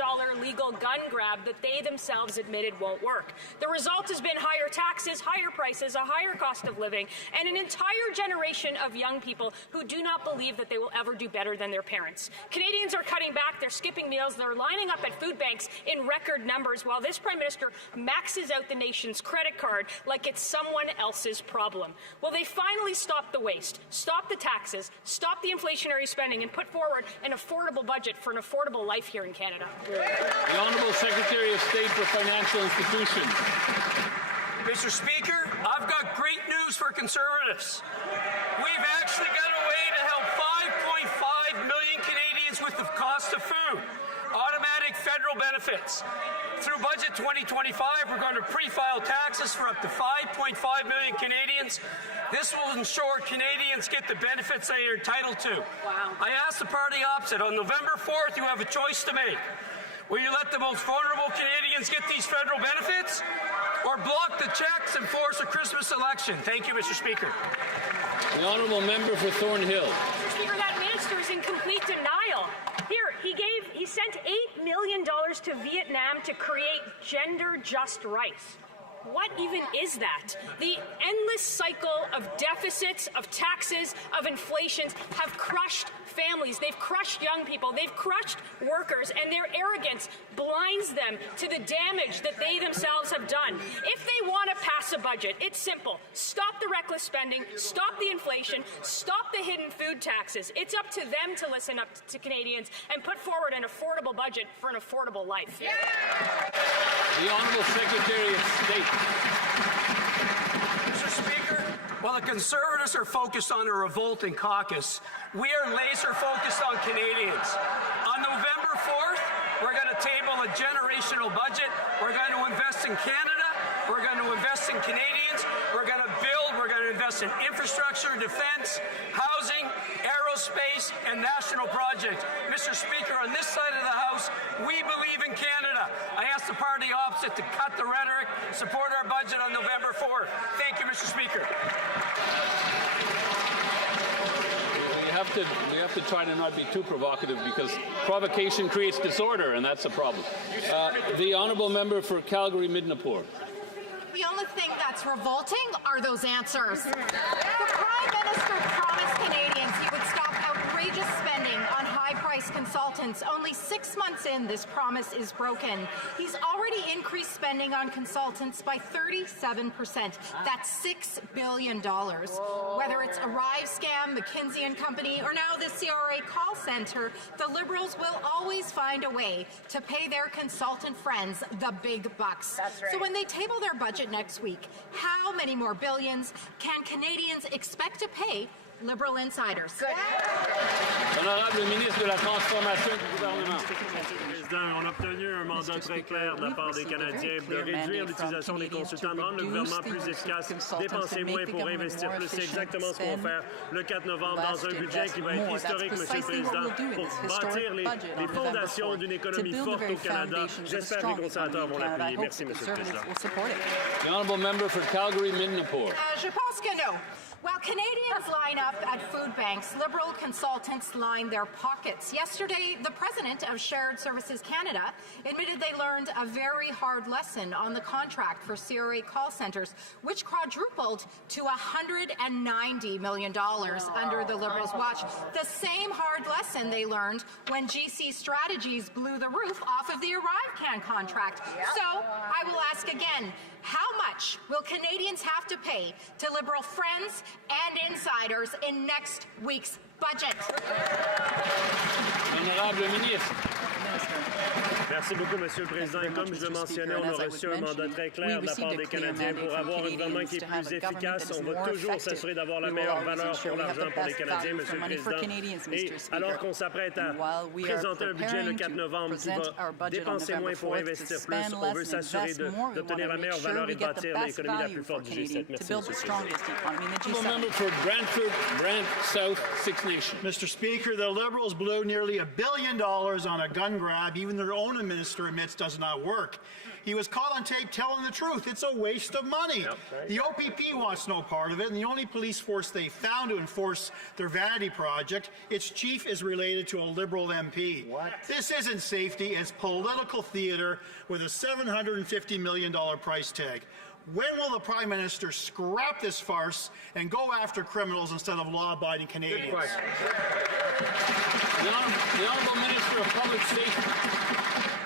legal gun grab that they themselves admitted won't work. The result has been higher taxes, higher prices, a higher cost of living, and an entire generation of young people who do not believe that they will ever do better than their parents. Canadians are cutting back, they're skipping meals, they're lining up at food banks in record numbers, while this Prime Minister maxes out the nation's credit card like it's someone else's problem. Will they finally stop the waste? Stop the taxes, stop the inflationary spending, and put forward an affordable budget for an affordable life here in Canada. The Honourable Secretary of State for Financial Institutions. Mr. Speaker, I've got great news for Conservatives. We've actually got a way to help 5.5 million Canadians with the cost of food. Automatic federal benefits. Through Budget 2025, we're going to pre-file taxes for up to 5.5 million Canadians. This will ensure Canadians get the benefits they are entitled to. Wow. I asked the party opposite, on November 4th, you have a choice to make. Will you let the most vulnerable Canadians get these federal benefits, or block the checks and force a Christmas election? Thank you, Mr. Speaker. The honourable member for Thornhill. Mr. Speaker, that minister is in complete denial. Here, he sent $8 million to Vietnam to create gender-just rice. What even is that? The endless cycle of deficits, of taxes, of inflations have crushed families. They've crushed young people. They've crushed workers, and their arrogance blinds them to the damage that they themselves have done. If they want to pass a budget, it's simple. Stop the reckless spending, stop the inflation, stop the hidden food taxes. It's up to them to listen up to Canadians and put forward an affordable budget for an affordable life. Yeah. The Honourable Secretary of State. Mr. Speaker, while the Conservatives are focused on a revolt in caucus, we are laser focused on Canadians. On November 4th, We're going to table a generational budget. We're going to invest in Canada. We're going to invest in Canadians. We're going to build. We're going to invest in infrastructure, defense, housing, aerospace, and national projects. Mr. Speaker, on this side of the House, we believe in Canada. I ask the party opposite to cut the rhetoric, support our budget on November 4th. Thank you, Mr. Speaker. We have to try to not be too provocative because provocation creates disorder, and that's a problem. The honourable member for Calgary-Midnapore. The only thing that's revolting are those answers. The Prime Minister promised Canadians he would stop outrageous spending on high-priced consultants. Only 6 months in, this promise is broken. He's already increased spending on consultants by 37%. That's $6 billion. Whether it's Arrive Scam, McKinsey and Company, or now the CRA call center, the Liberals will always find a way to pay their consultant friends the big bucks. That's right. So when they table their budget next week, how many more billions can Canadians expect to pay Liberal insiders? Honorable ministre de la Transformation du gouvernement. On a obtenu un mandat très clair de la part des Canadiens de réduire l'utilisation des consultants, de rendre le gouvernement plus efficace, dépenser moins pour investir plus. C'est exactement ce qu'on va faire le 4 novembre dans un budget qui va être historique, Monsieur le Président, pour bâtir les fondations d'une économie forte au Canada. J'espère que les conservateurs vont l'appuyer. Merci, Monsieur le Président. The honourable member for Calgary-Midnapore. Je pense que no. While Canadians line up at food banks, Liberal consultants line their pockets. Yesterday, the president of Shared Services Canada admitted they learned a very hard lesson on the contract for CRA call centers, which quadrupled to $190 million under the Liberals' watch. The same hard lesson they learned when GC Strategies blew the roof off of the ArriveCan contract. So I will ask again, how much will Canadians have to pay to Liberal friends and insiders in next week's budget? Honorable ministre. Merci beaucoup, Monsieur le Président. Et comme je le mentionnais, on a reçu un mandat très clair de la part des Canadiens pour avoir un gouvernement qui est plus efficace. On va toujours s'assurer d'avoir la meilleure valeur pour l'argent pour les Canadiens, Monsieur le Président. Et alors qu'on s'apprête à présenter un budget le 4 novembre qui va dépenser moins pour investir plus, on veut s'assurer d'obtenir la meilleure valeur et de bâtir l'économie la plus forte du G7. Merci, Monsieur le Président. Member for Brantford, Brant South, Six Nations. Mr. Speaker, the Liberals blew nearly $1 billion on a gun grab. Even their own minister admits does not work. He was caught on tape telling the truth. It's a waste of money. Yep, right. The OPP wants no part of it, and the only police force they found to enforce their vanity project, its chief is related to a Liberal MP. What? This isn't safety, it's political theater with a $750 million price tag. When will the Prime Minister scrap this farce and go after criminals instead of law-abiding Canadians? The Honourable Minister of Public Safety.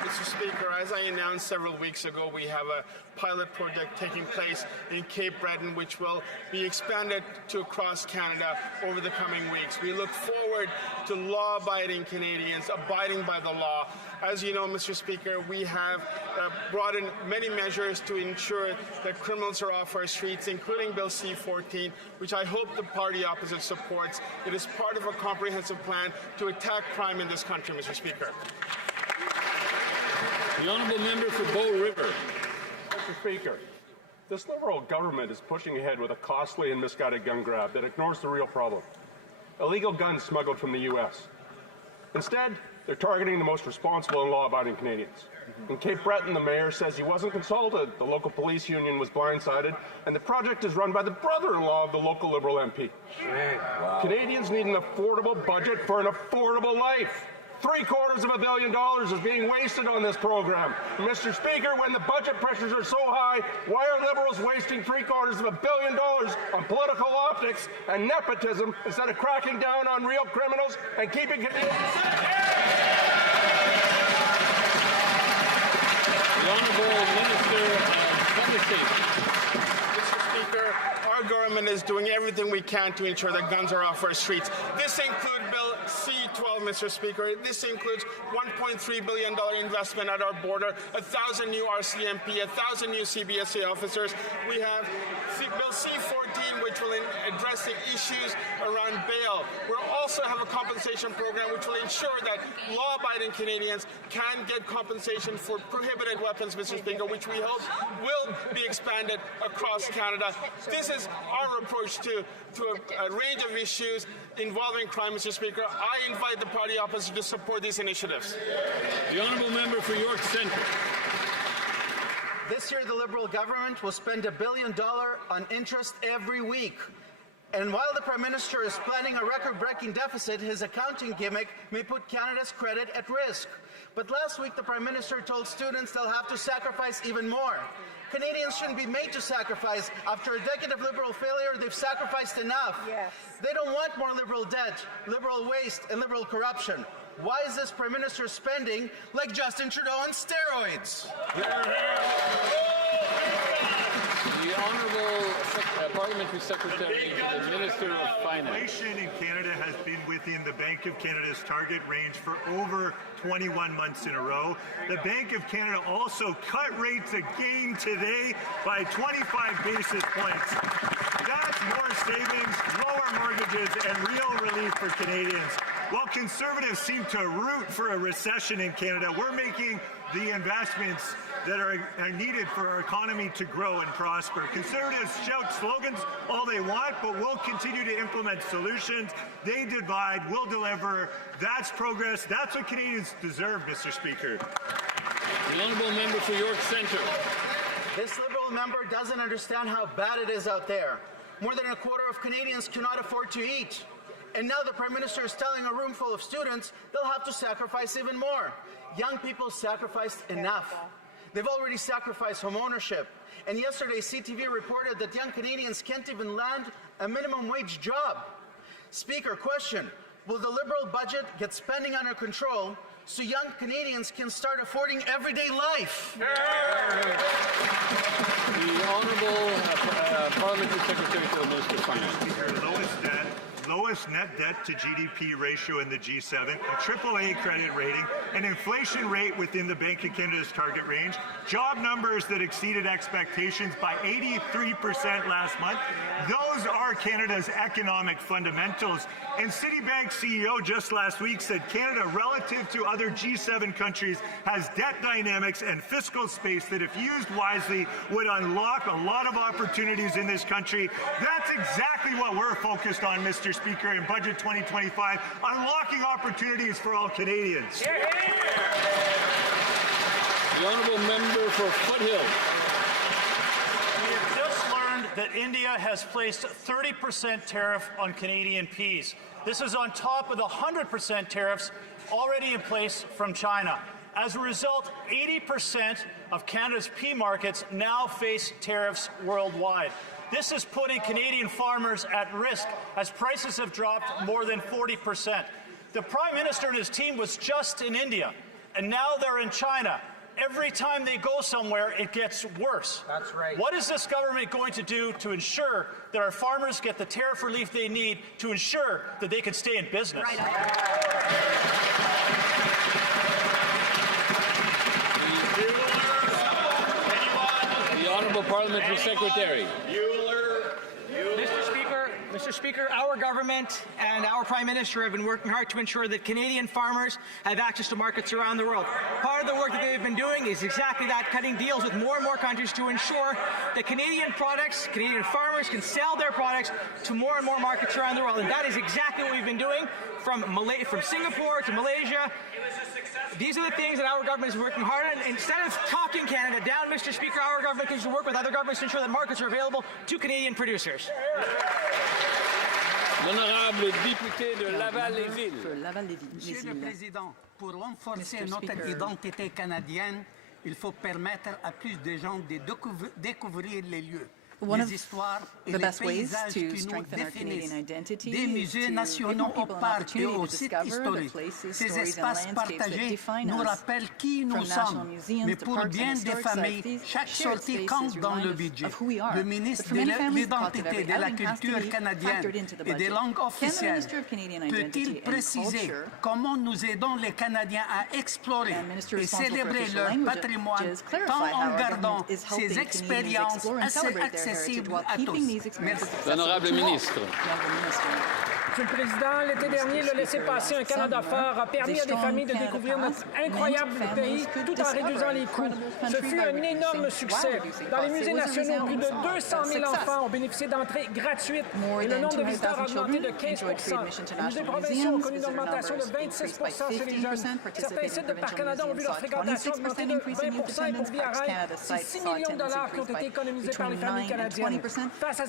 Mr. Speaker, as I announced several weeks ago, we have a pilot project taking place in Cape Breton, which will be expanded to across Canada over the coming weeks. We look forward to law-abiding Canadians abiding by the law. As you know, Mr. Speaker, we have brought in many measures to ensure that criminals are off our streets, including Bill C-14, which I hope the party opposite supports. It is part of a comprehensive plan to attack crime in this country, Mr. Speaker. The honourable member for Bow River. Mr. Speaker, this Liberal government is pushing ahead with a costly and misguided gun grab that ignores the real problem. Illegal guns smuggled from the U.S. Instead, they're targeting the most responsible and law-abiding Canadians. In Cape Breton, the mayor says he wasn't consulted, the local police union was blindsided, and the project is run by the brother-in-law of the local Liberal MP. Wow. Canadians need an affordable budget for an affordable life. $750 million is being wasted on this program. Mr. Speaker, when the budget pressures are so high, why are Liberals wasting $750 million on political optics and nepotism instead of cracking down on real criminals and keeping Canadians safe? The Honourable Minister of Public Safety. Mr. Speaker, our government is doing everything we can to ensure that guns are off our streets. This includes Bill C-12, Mr. Speaker. This includes $1.3 billion investment at our border, 1,000 new RCMP, 1,000 new CBSA officers. We have Bill C-14, which will address the issues around bail. We'll also have a compensation program which will ensure that law-abiding Canadians can get compensation for prohibited weapons, Mr. Speaker, which we hope will be expanded across Canada. This is our approach to a range of issues involving crime, Mr. Speaker. I invite the party opposition to support these initiatives. The honourable member for York Centre. This year, the Liberal government will spend $1 billion on interest every week. And while the Prime Minister is planning a record-breaking deficit, his accounting gimmick may put Canada's credit at risk. But last week, the Prime Minister told students they'll have to sacrifice even more. Canadians shouldn't be made to sacrifice. After a decade of Liberal failure, they've sacrificed enough. Yes. They don't want more Liberal debt, Liberal waste, and Liberal corruption. Why is this Prime Minister spending like Justin Trudeau on steroids? The Honourable Parliamentary Secretary, the Minister of Finance. Inflation in Canada has been within the Bank of Canada's target range for over 21 months in a row. The Bank of Canada also cut rates again today by 25 basis points. That's more savings, lower mortgages, and real relief for Canadians. While Conservatives seem to root for a recession in Canada, we're making the investments that are needed for our economy to grow and prosper. Conservatives shout slogans all they want, but we'll continue to implement solutions. They divide, we'll deliver. That's progress. That's what Canadians deserve, Mr. Speaker. The honourable member for York Centre. This Liberal member doesn't understand how bad it is out there. More than a quarter of Canadians cannot afford to eat. And now the Prime Minister is telling a room full of students they'll have to sacrifice even more. Young people sacrificed enough. They've already sacrificed home ownership. And yesterday, CTV reported that young Canadians can't even land a minimum wage job. Speaker, question, will the Liberal budget get spending under control so young Canadians can start affording everyday life? The Honourable Parliamentary Secretary to the Minister of Finance. Speaker, lowest net debt to GDP ratio in the G7, a AAA credit rating, an inflation rate within the Bank of Canada's target range, job numbers that exceeded expectations by 83% last month. Those are Canada's economic fundamentals. And Citibank CEO just last week said Canada, relative to other G7 countries, has debt dynamics and fiscal space that, if used wisely, would unlock a lot of opportunities in this country. That's exactly what we're focused on, Mr. Speaker, in Budget 2025, unlocking opportunities for all Canadians. The honourable member for Foothill. We have just learned that India has placed 30% tariff on Canadian peas. This is on top of the 100% tariffs already in place from China. As a result, 80% of Canada's pea markets now face tariffs worldwide. This is putting Canadian farmers at risk as prices have dropped more than 40%. The Prime Minister and his team was just in India, and now they're in China. Every time they go somewhere, it gets worse. That's right. What is this government going to do to ensure that our farmers get the tariff relief they need to ensure that they can stay in business? The Honourable Parliamentary Secretary. Mr. Speaker, our government and our Prime Minister have been working hard to ensure that Canadian farmers have access to markets around the world. Part of the work that they've been doing is exactly that, cutting deals with more and more countries to ensure that Canadian products, Canadian farmers can sell their products to more and more markets around the world. And that is exactly what we've been doing from Singapore to Malaysia. These are the things that our government is working hard on. Instead of talking Canada down, Mr. Speaker, our government continues to work with other governments to ensure that markets are available to Canadian producers. L'honorable député de Laval-les-Villes. Monsieur le Président, pour renforcer notre identité canadienne, il faut permettre à plus de gens de découvrir les lieux. One of the best ways to strengthen our Canadian identity is to give people an opportunity to discover the places, stories, and landscapes that define us, from national museums to parks and historic sites. These shared spaces remind us of who we are. But for many families, the thoughts of every outing has to be factored into the budget. Can the Minister of Canadian Identity and Culture and Minister responsible for official languages clarify how our government is helping Canadians explore and celebrate their accessibles à tous. Merci. L'honorable ministre. Monsieur le Président, l'été dernier, le laissez-passer Un Canada fort a permis à des familles de découvrir notre incroyable pays tout en réduisant les coûts. Ce fut un énorme succès. Dans les musées nationaux, plus de 200 000 enfants ont bénéficié d'entrées gratuites et le nombre de visiteurs a augmenté de 15 Les musées provinciaux ont connu une augmentation de 26 chez les jeunes. Certains sites de Parc Canada ont vu leur fréquentation augmenter de 20 et pour Via Rail, c'est 6 millions de dollars qui ont été économisés par les familles canadiennes. Face à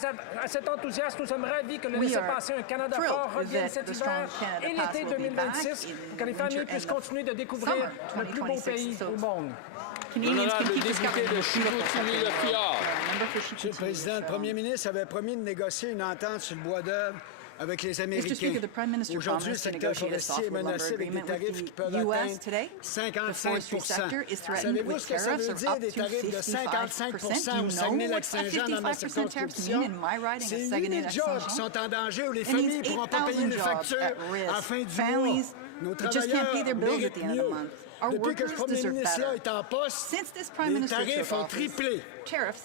cet enthousiasme, nous sommes ravis que le laissez-passer Un Canada fort revienne cet hiver et l'été 2026 pour que les familles puissent continuer de découvrir le plus beau pays au monde. L'honorable député de Chicoutimi-Le-Fjord. Monsieur le Président, le premier ministre avait promis de négocier une entente sur le bois d'œuvre avec les Américains. Aujourd'hui, le secteur forestier est menacé avec des tarifs qui peuvent atteindre 55 Savez-vous ce que ça veut dire, des tarifs de 55 au Saguenay-Lac-Saint-Jean dans ma circonscription? C'est 8 000 jobs qui sont en danger où les familles ne pourront pas payer les factures à la fin du mois. Nos travailleurs méritent mieux. Depuis que le premier ministre est en poste, les tarifs ont triplé.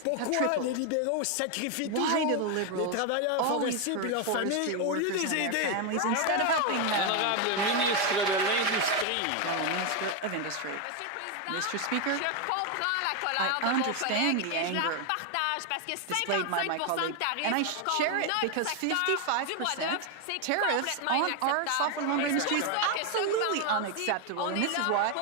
Pourquoi les libéraux sacrifient toujours les travailleurs forestiers et leurs familles au lieu de les aider? L'honorable ministre de l'Industrie. Mr. Speaker, je comprends la colère I de mon understand collègue the et je la anger partage parce que displayed by my 55 colleague, de tarifs and I contre share it because notre secteur du bois d'œuvre, 55% c'est tariffs complètement on our softwood lumber industry is absolutely unacceptable, and this is why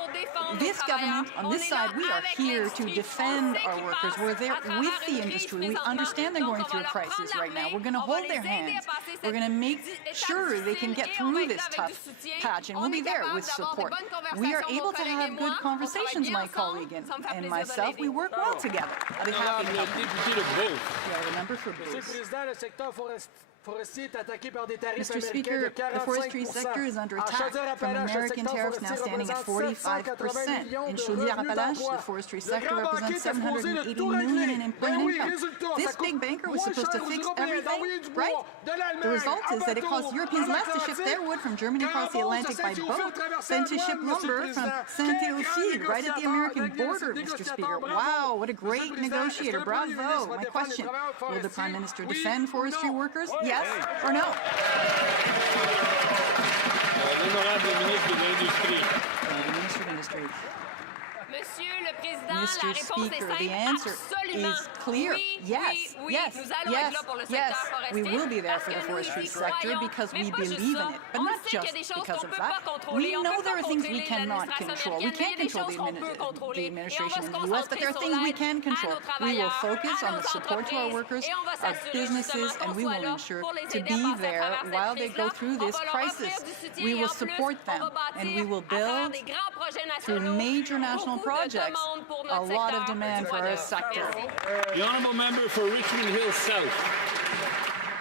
this government, on this side, we are here to defend our workers. We're there with the industry. We understand they're going through a crisis right now. We're going to hold their hands. We're going to make sure they can get through this tough patch, and we'll be there with support. We are able to have good conversations, my colleague and myself. We work well together. I'll be happy to help you. Yeah, the member for Bruce. forestier est attaqué par des tarifs Mr. Speaker, the forestry sector is under attack from American tariffs now standing at 45%. In Chaudière-Appalaches, the forestry sector represents $780 million in employment income. This big banker was supposed to fix everything, right? The result is that it costs Europeans less to ship their wood from Germany across the Atlantic by boat than to ship lumber from Saint-Théophile right at the American border, Mr. Speaker. Wow, what a great negotiator. Bravo. My question, will the Prime Minister defend forestry workers? Yes or no? L'honorable ministre de l'Industrie. Minister of Industry. Monsieur le Président, Mr. la réponse Speaker, est the simple. answer Absolument. is clear. Oui, Yes, oui, yes, nous allons yes, être là pour le yes. secteur forestier. We will be there for the parce que nous forestry y sector croyons, because mais we pas juste believe ça. in it, but On not sait qu'il y a des just choses because qu'on of peut pas that. contrôler. We On know peut there pas are things we contrôler cannot l'administration control. We américaine, can't mais il y a des control choses qu'on peut contrôler. the Et on va administration se in the U.S., but there are concentrer things we sur can l'aide control. à nos We will travailleurs, focus à on nos the support to our entreprises, workers, et on va our s'assurer businesses, justement and qu'on we soit will là ensure pour les to aider à be passer à there travers cette while they go crise-là. through On this va leur crisis. offrir du soutien We et will en plus, support on va them, and we bâtir will à travers build des grands projets through nationaux major national beaucoup de projects demandes pour a notre lot of secteur demand du for bois our d'œuvre. sector. The honourable member for Richmond Hill South.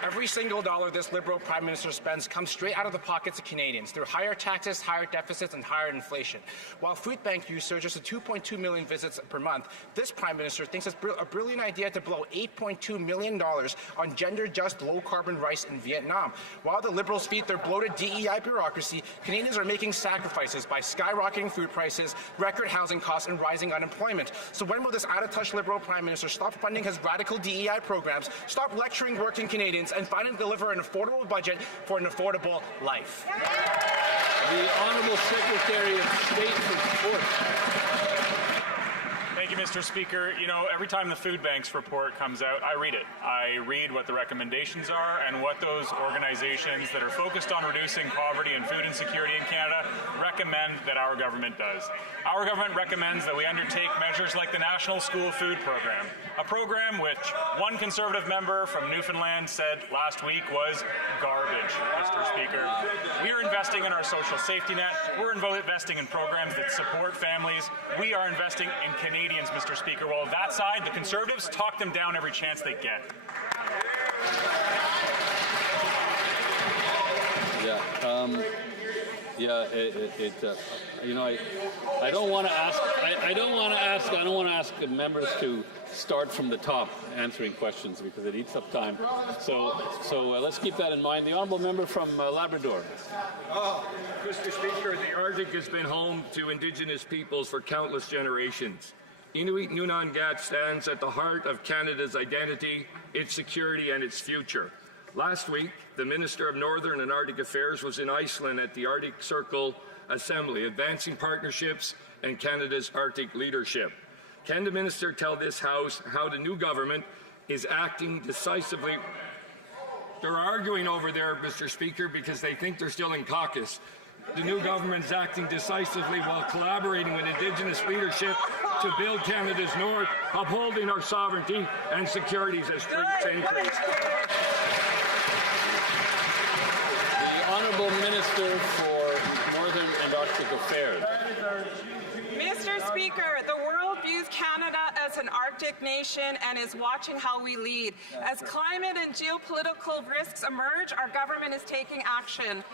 Every single dollar this Liberal Prime Minister spends comes straight out of the pockets of Canadians through higher taxes, higher deficits, and higher inflation. While food bank use surges to 2.2 million visits per month, this Prime Minister thinks it's a brilliant idea to blow $8.2 million on gender-just low-carbon rice in Vietnam. While the Liberals feed their bloated DEI bureaucracy, Canadians are making sacrifices by skyrocketing food prices, record housing costs, and rising unemployment. So when will this out-of-touch Liberal Prime Minister stop funding his radical DEI programs, stop lecturing working Canadians, and finally deliver an affordable budget for an affordable life? The Honourable Secretary of State for Sport. Thank you, Mr. Speaker. You know, every time the Food Bank's report comes out, I read it. I read what the recommendations are and what those organizations that are focused on reducing poverty and food insecurity in Canada recommend that our government does. Our government recommends that we undertake measures like the National School Food Program, a program which one Conservative member from Newfoundland said last week was garbage, Mr. Speaker. We are investing in our social safety net. We're investing in programs that support families. We are investing in Canadians, Mr. Speaker. While that side, the Conservatives, talk them down every chance they get. I don't want to ask members to start from the top answering questions because it eats up time. So let's keep that in mind. The honourable member from Labrador. Mr. Speaker, the Arctic has been home to Indigenous peoples for countless generations. Inuit Nunangat stands at the heart of Canada's identity, its security and its future. Last week, the Minister of Northern and Arctic Affairs was in Iceland at the Arctic Circle Assembly, advancing partnerships and Canada's Arctic leadership. Can the Minister tell this House how the new government is acting decisively? They're arguing over there, Mr. Speaker, because they think they're still in caucus. The new government is acting decisively while collaborating with Indigenous leadership to build Canada's North, upholding our sovereignty and securities as threats increase. The Honourable Minister for Northern and Arctic Affairs. Mr. Speaker, the world views Canada as an Arctic nation and is watching how we lead. As climate and geopolitical risks emerge, our government is taking action.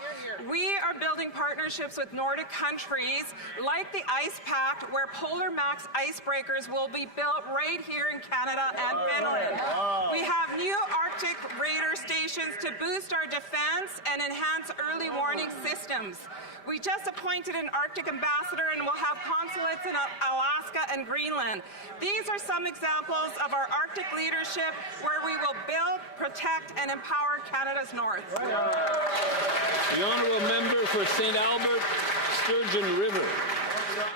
We are building partnerships with Nordic countries like the Ice Pact, where Polar Max icebreakers will be built right here in Canada and Finland. We have new Arctic radar stations to boost our defense and enhance early warning systems. We just appointed an Arctic ambassador and will have consulates in Alaska and Greenland. These are some examples of our Arctic leadership where we will build, protect, and empower Canada's North. The Honourable Member for St. Albert, Sturgeon River.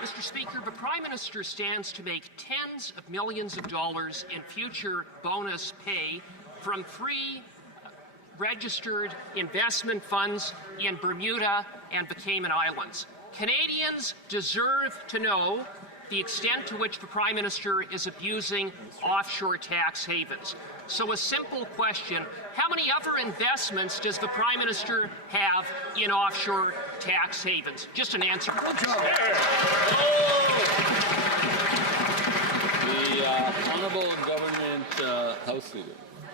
Mr. Speaker, the Prime Minister stands to make tens of millions of dollars in future bonus pay from three registered investment funds in Bermuda and the Cayman Islands. Canadians deserve to know the extent to which the Prime Minister is abusing offshore tax havens. So a simple question, how many other investments does the Prime Minister have in offshore tax havens? Just an answer. Good job. The Honourable Government House Leader.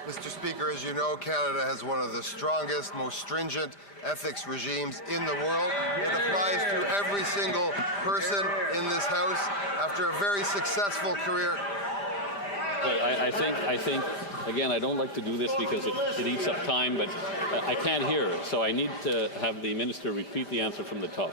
Mr. Speaker, as you know, Canada has one of the strongest, most stringent ethics regimes in the world. It applies to every single person in this House after a very successful career. I think, again, I don't like to do this because it eats up time, but I can't hear it, so I need to have the Minister repeat the answer from the top.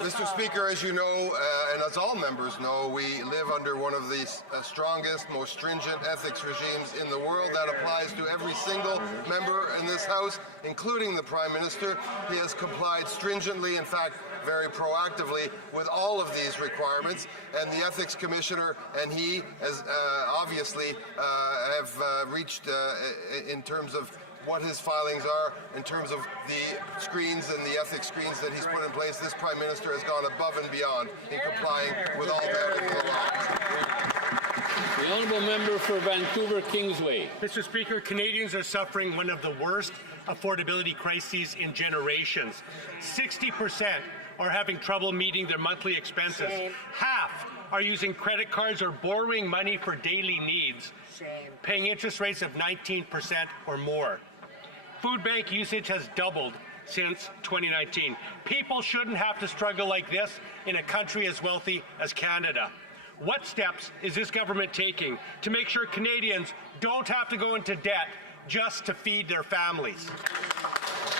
Mr. Speaker, as you know, and as all members know, we live under one of the strongest, most stringent ethics regimes in the world. That applies to every single member in this House, including the Prime Minister. He has complied stringently, in fact, very proactively with all of these requirements, and the Ethics Commissioner and he, as obviously, have reached in terms of what his filings are, in terms of the screens and the ethics screens that he's put in place. This Prime Minister has gone above and beyond in complying with all the laws. The Honourable Member for Vancouver Kingsway. Mr. Speaker, Canadians are suffering one of the worst affordability crises in generations. 60% are having trouble meeting their monthly expenses. Shame. Half are using credit cards or borrowing money for daily needs, paying interest rates of 19% or more. Food bank usage has doubled since 2019. People shouldn't have to struggle like this in a country as wealthy as Canada. What steps is this government taking to make sure Canadians don't have to go into debt just to feed their families?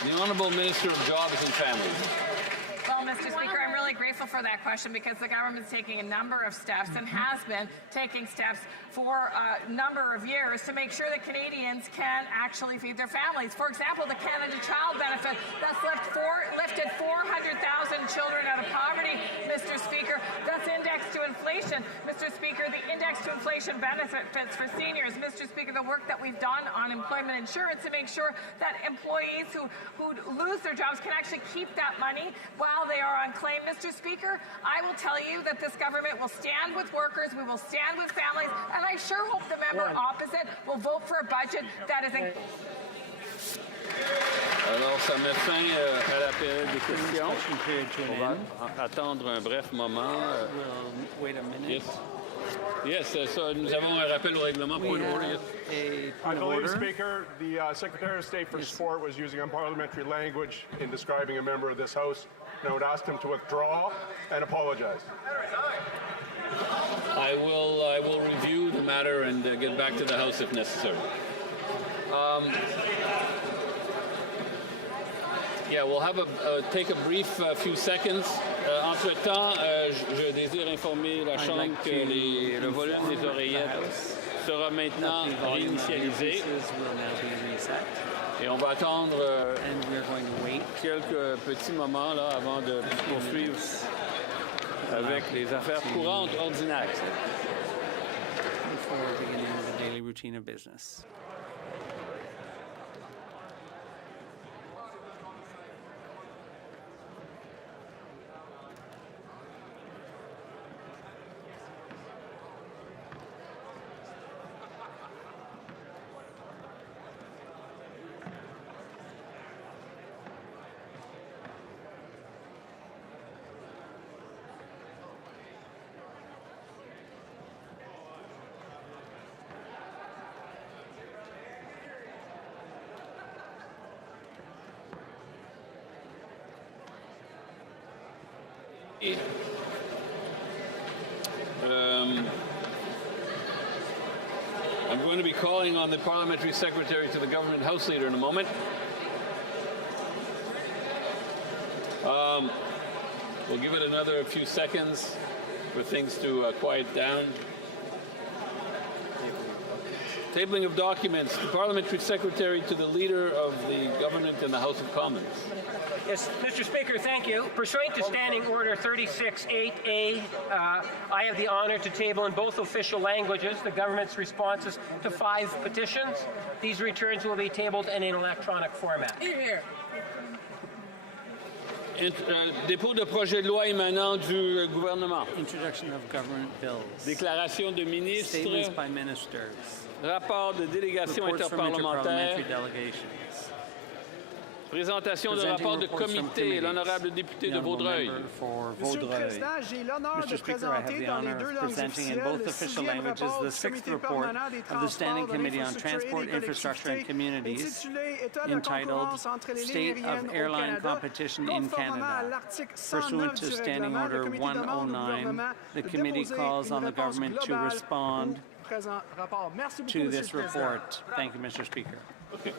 The Honourable Minister of Jobs and Families. Well, Mr. Speaker, I'm really grateful for that question because the government's taking a number of steps and has been taking steps for a number of years to make sure that Canadians can actually feed their families. For example, the Canada Child Benefit that's lifted 400,000 children out of poverty, Mr. Speaker. That's indexed to inflation. Mr. Speaker, the index to inflation benefits for seniors. Mr. Speaker, the work that we've done on employment insurance to make sure that employees who lose their jobs can actually keep that money while they are on claim. Mr. Speaker, I will tell you that this government will stand with workers, we will stand with families, and I sure hope the member opposite will vote for a budget that is Alors, ça met fin à la période des questions. On va attendre un bref moment. Wait a minute. Yes, nous avons un rappel au règlement. Point of order. I believe, Speaker, the Secretary of State for Sport was using unparliamentary language in describing a member of this House, and I would ask him to withdraw and apologize. I will review the matter and get back to the House if necessary. Yeah, we'll have take a brief few seconds. Entre-temps, je désire informer la Chambre que le volume des oreillettes sera maintenant réinitialisé. Et on va attendre quelques petits moments là, avant de poursuivre avec les affaires courantes ordinaires. Before beginning the daily routine of business. I'm going to be calling on the Parliamentary Secretary to the Government House Leader in a moment. We'll give it another few seconds for things to quiet down. Tabling of documents. The Parliamentary Secretary to the Leader of the Government in the House of Commons. Yes, Mr. Speaker, thank you. Pursuant to Standing Order 36.8A, I have the honor to table in both official languages the government's responses to 5 petitions. These returns will be tabled in an electronic format. Here. Dépôt de projet de loi émanant du gouvernement. Introduction of government bills. Déclaration de ministre. Statements by ministers. Rapport de délégation interparlementaire. Présentation de rapport de comité, l'honorable député de Vaudreuil. Monsieur le Président, j'ai l'honneur de présenter dans les 2 langues officielles le 6e rapport du Comité permanent des transports, de l'infrastructure et de l'électricité, intitulé État de la concurrence entre les lignes aériennes au Canada, conformément à l'article 109 du règlement. Le Comité demande au gouvernement de déposer une réponse globale au présent rapport. Merci beaucoup, Monsieur le Président. Thank you, Mr. Speaker. Okay.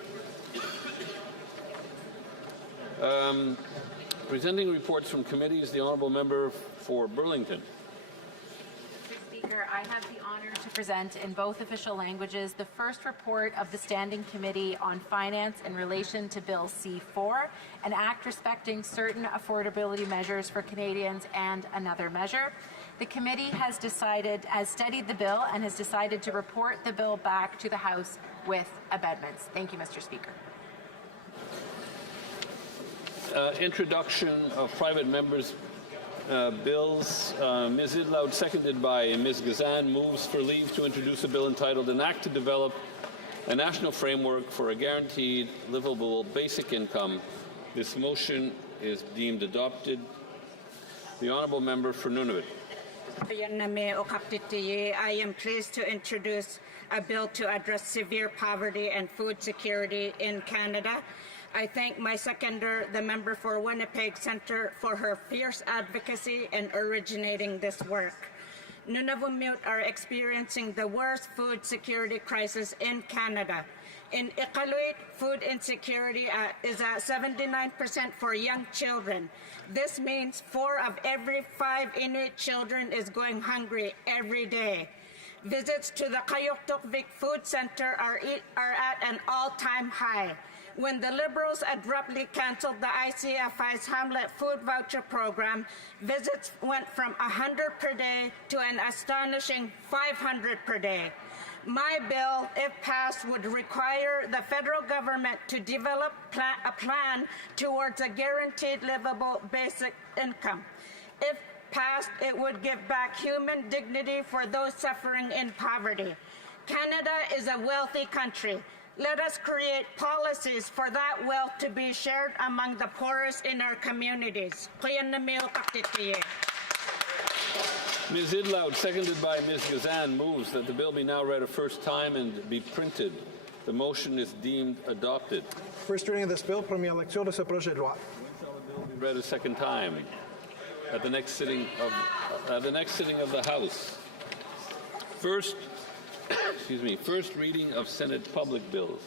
Presenting reports from committees, the Honourable Member for Burlington. Mr. Speaker, I have the honour to present in both official languages the first report of the Standing Committee on Finance in relation to Bill C-4, an act respecting certain affordability measures for Canadians and another measure. The committee has studied the bill and has decided to report the bill back to the House with amendments. Thank you, Mr. Speaker. Introduction of private members' bills. Ms. Idloud, seconded by Ms. Gazan, moves for leave to introduce a bill entitled An Act to Develop a National Framework for a Guaranteed Livable Basic Income. This motion is deemed adopted. The Honourable Member for Nunavut. I am pleased to introduce a bill to address severe poverty and food security in Canada. I thank my seconder, the member for Winnipeg Centre, for her fierce advocacy in originating this work. Nunavut are experiencing the worst food security crisis in Canada. In Iqaluit, food insecurity is at 79% for young children. This means 4 of every 5 Inuit children is going hungry every day. Visits to the Kayuktukvik Food Center are at an all-time high. When the Liberals abruptly canceled the ICFI's Hamlet Food Voucher Program, visits went from 100 per day to an astonishing 500 per day. My bill, if passed, would require the federal government to develop a plan towards a guaranteed livable basic income. If passed, it would give back human dignity for those suffering in poverty. Canada is a wealthy country. Let us create policies for that wealth to be shared among the poorest in our communities. Ms. Idloud, seconded by Ms. Gazan, moves that the bill be now read a first time and be printed. The motion is deemed adopted. First reading of this bill, première lecture de ce projet de loi. Read a second time at the next sitting of the House. First reading of Senate public bills.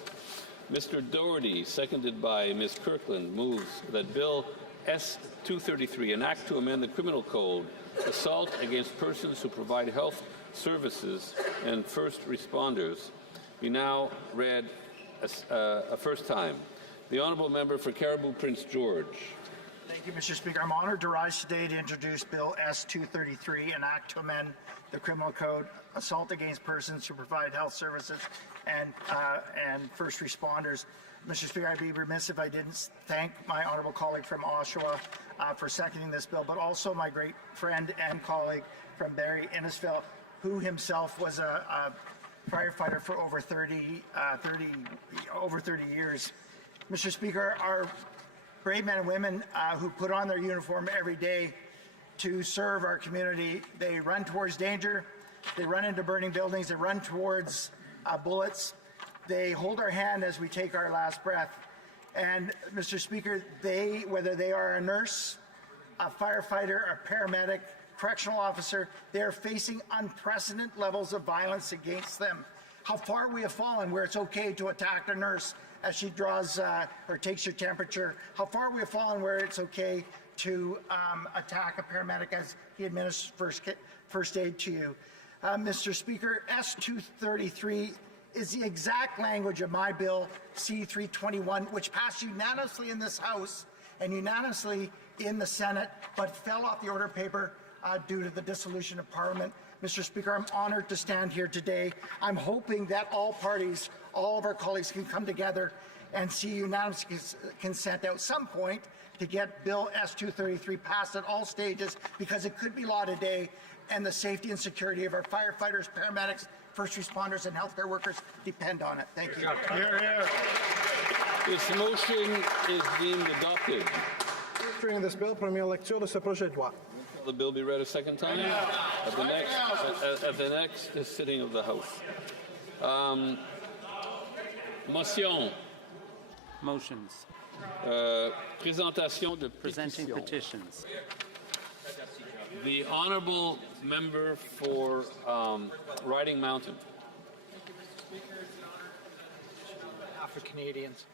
Mr. Doherty, seconded by Ms. Kirkland, moves that Bill S-233, an act to amend the Criminal Code, assault against persons who provide health services, and first responders be now read a first time. The Honourable Member for Caribou Prince George. Thank you, Mr. Speaker. I'm honored to rise today to introduce Bill S-233, an act to amend the Criminal Code, assault against persons who provide health services and first responders. Mr. Speaker, I'd be remiss if I didn't thank my honourable colleague from Offshore for seconding this bill, but also my great friend and colleague from Barrie Innisfil, who himself was a firefighter for over 30 years. Mr. Speaker, our brave men and women who put on their uniform every day to serve our community, they run towards danger, they run into burning buildings, they run towards bullets, they hold our hand as we take our last breath. And Mr. Speaker, whether they are a nurse, a firefighter, a paramedic, correctional officer, they are facing unprecedented levels of violence against them. How far we have fallen where it's okay to attack a nurse as she draws or takes your temperature. How far we have fallen where it's okay to attack a paramedic as he administers first aid to you. Mr. Speaker, S-233 is the exact language of my bill, C-321, which passed unanimously in this House and unanimously in the Senate, but fell off the order paper due to the dissolution of Parliament. Mr. Speaker, I'm honored to stand here today. I'm hoping that all parties, all of our colleagues can come together and see unanimous consent at some point to get Bill S-233 passed at all stages, because it could be law today, and the safety and security of our firefighters, paramedics, first responders, and healthcare workers depend on it. Thank you. Hear, hear. This motion is deemed adopted. During this bill, première lecture de ce projet de loi. Will the bill be read a second time at the next sitting of the House? Motions. Présentation de Presenting petitions. The Honourable Member for Riding Mountain. For Canadians.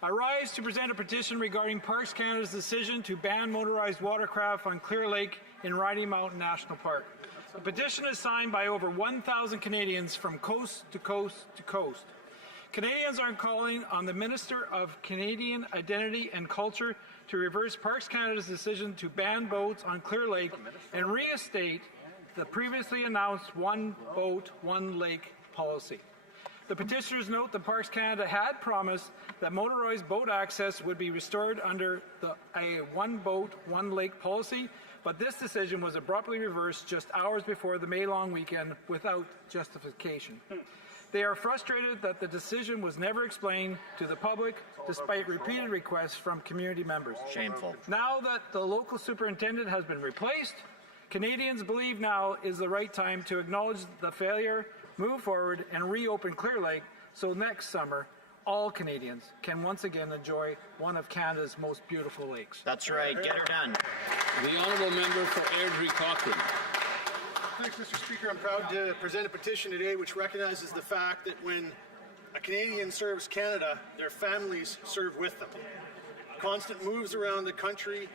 I rise to present a petition regarding Parks Canada's decision to ban motorized watercraft on Clear Lake in Riding Mountain National Park. The petition is signed by over 1,000 Canadians from coast to coast to coast. Canadians are calling on the Minister of Canadian Identity and Culture to reverse Parks Canada's decision to ban boats on Clear Lake and reinstate the previously announced one boat, one lake policy. The petitioners note that Parks Canada had promised that motorized boat access would be restored under a one boat, one lake policy, but this decision was abruptly reversed just hours before the May long weekend without justification. They are frustrated that the decision was never explained to the public despite repeated requests from community members. Shameful. Now that the local superintendent has been replaced, Canadians believe now is the right time to acknowledge the failure, move forward, and reopen Clear Lake so next summer all Canadians can once again enjoy one of Canada's most beautiful lakes. That's right. Get her done. The Honourable Member for Airdrie Cochrane. Thanks, Mr. Speaker. I'm proud to present a petition today which recognizes the fact that when a Canadian serves Canada, their families serve with them. Constant moves around the country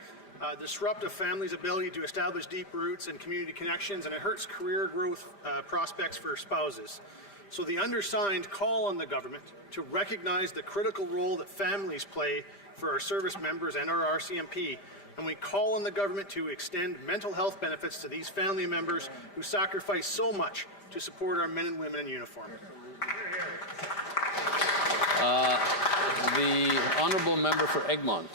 disrupt a family's ability to establish deep roots and community connections, and it hurts career growth prospects for spouses. So the undersigned call on the government to recognize the critical role that families play for our service members and our RCMP, and we call on the government to extend mental health benefits to these family members who sacrifice so much to support our men and women in uniform. The Honourable Member for Egmont.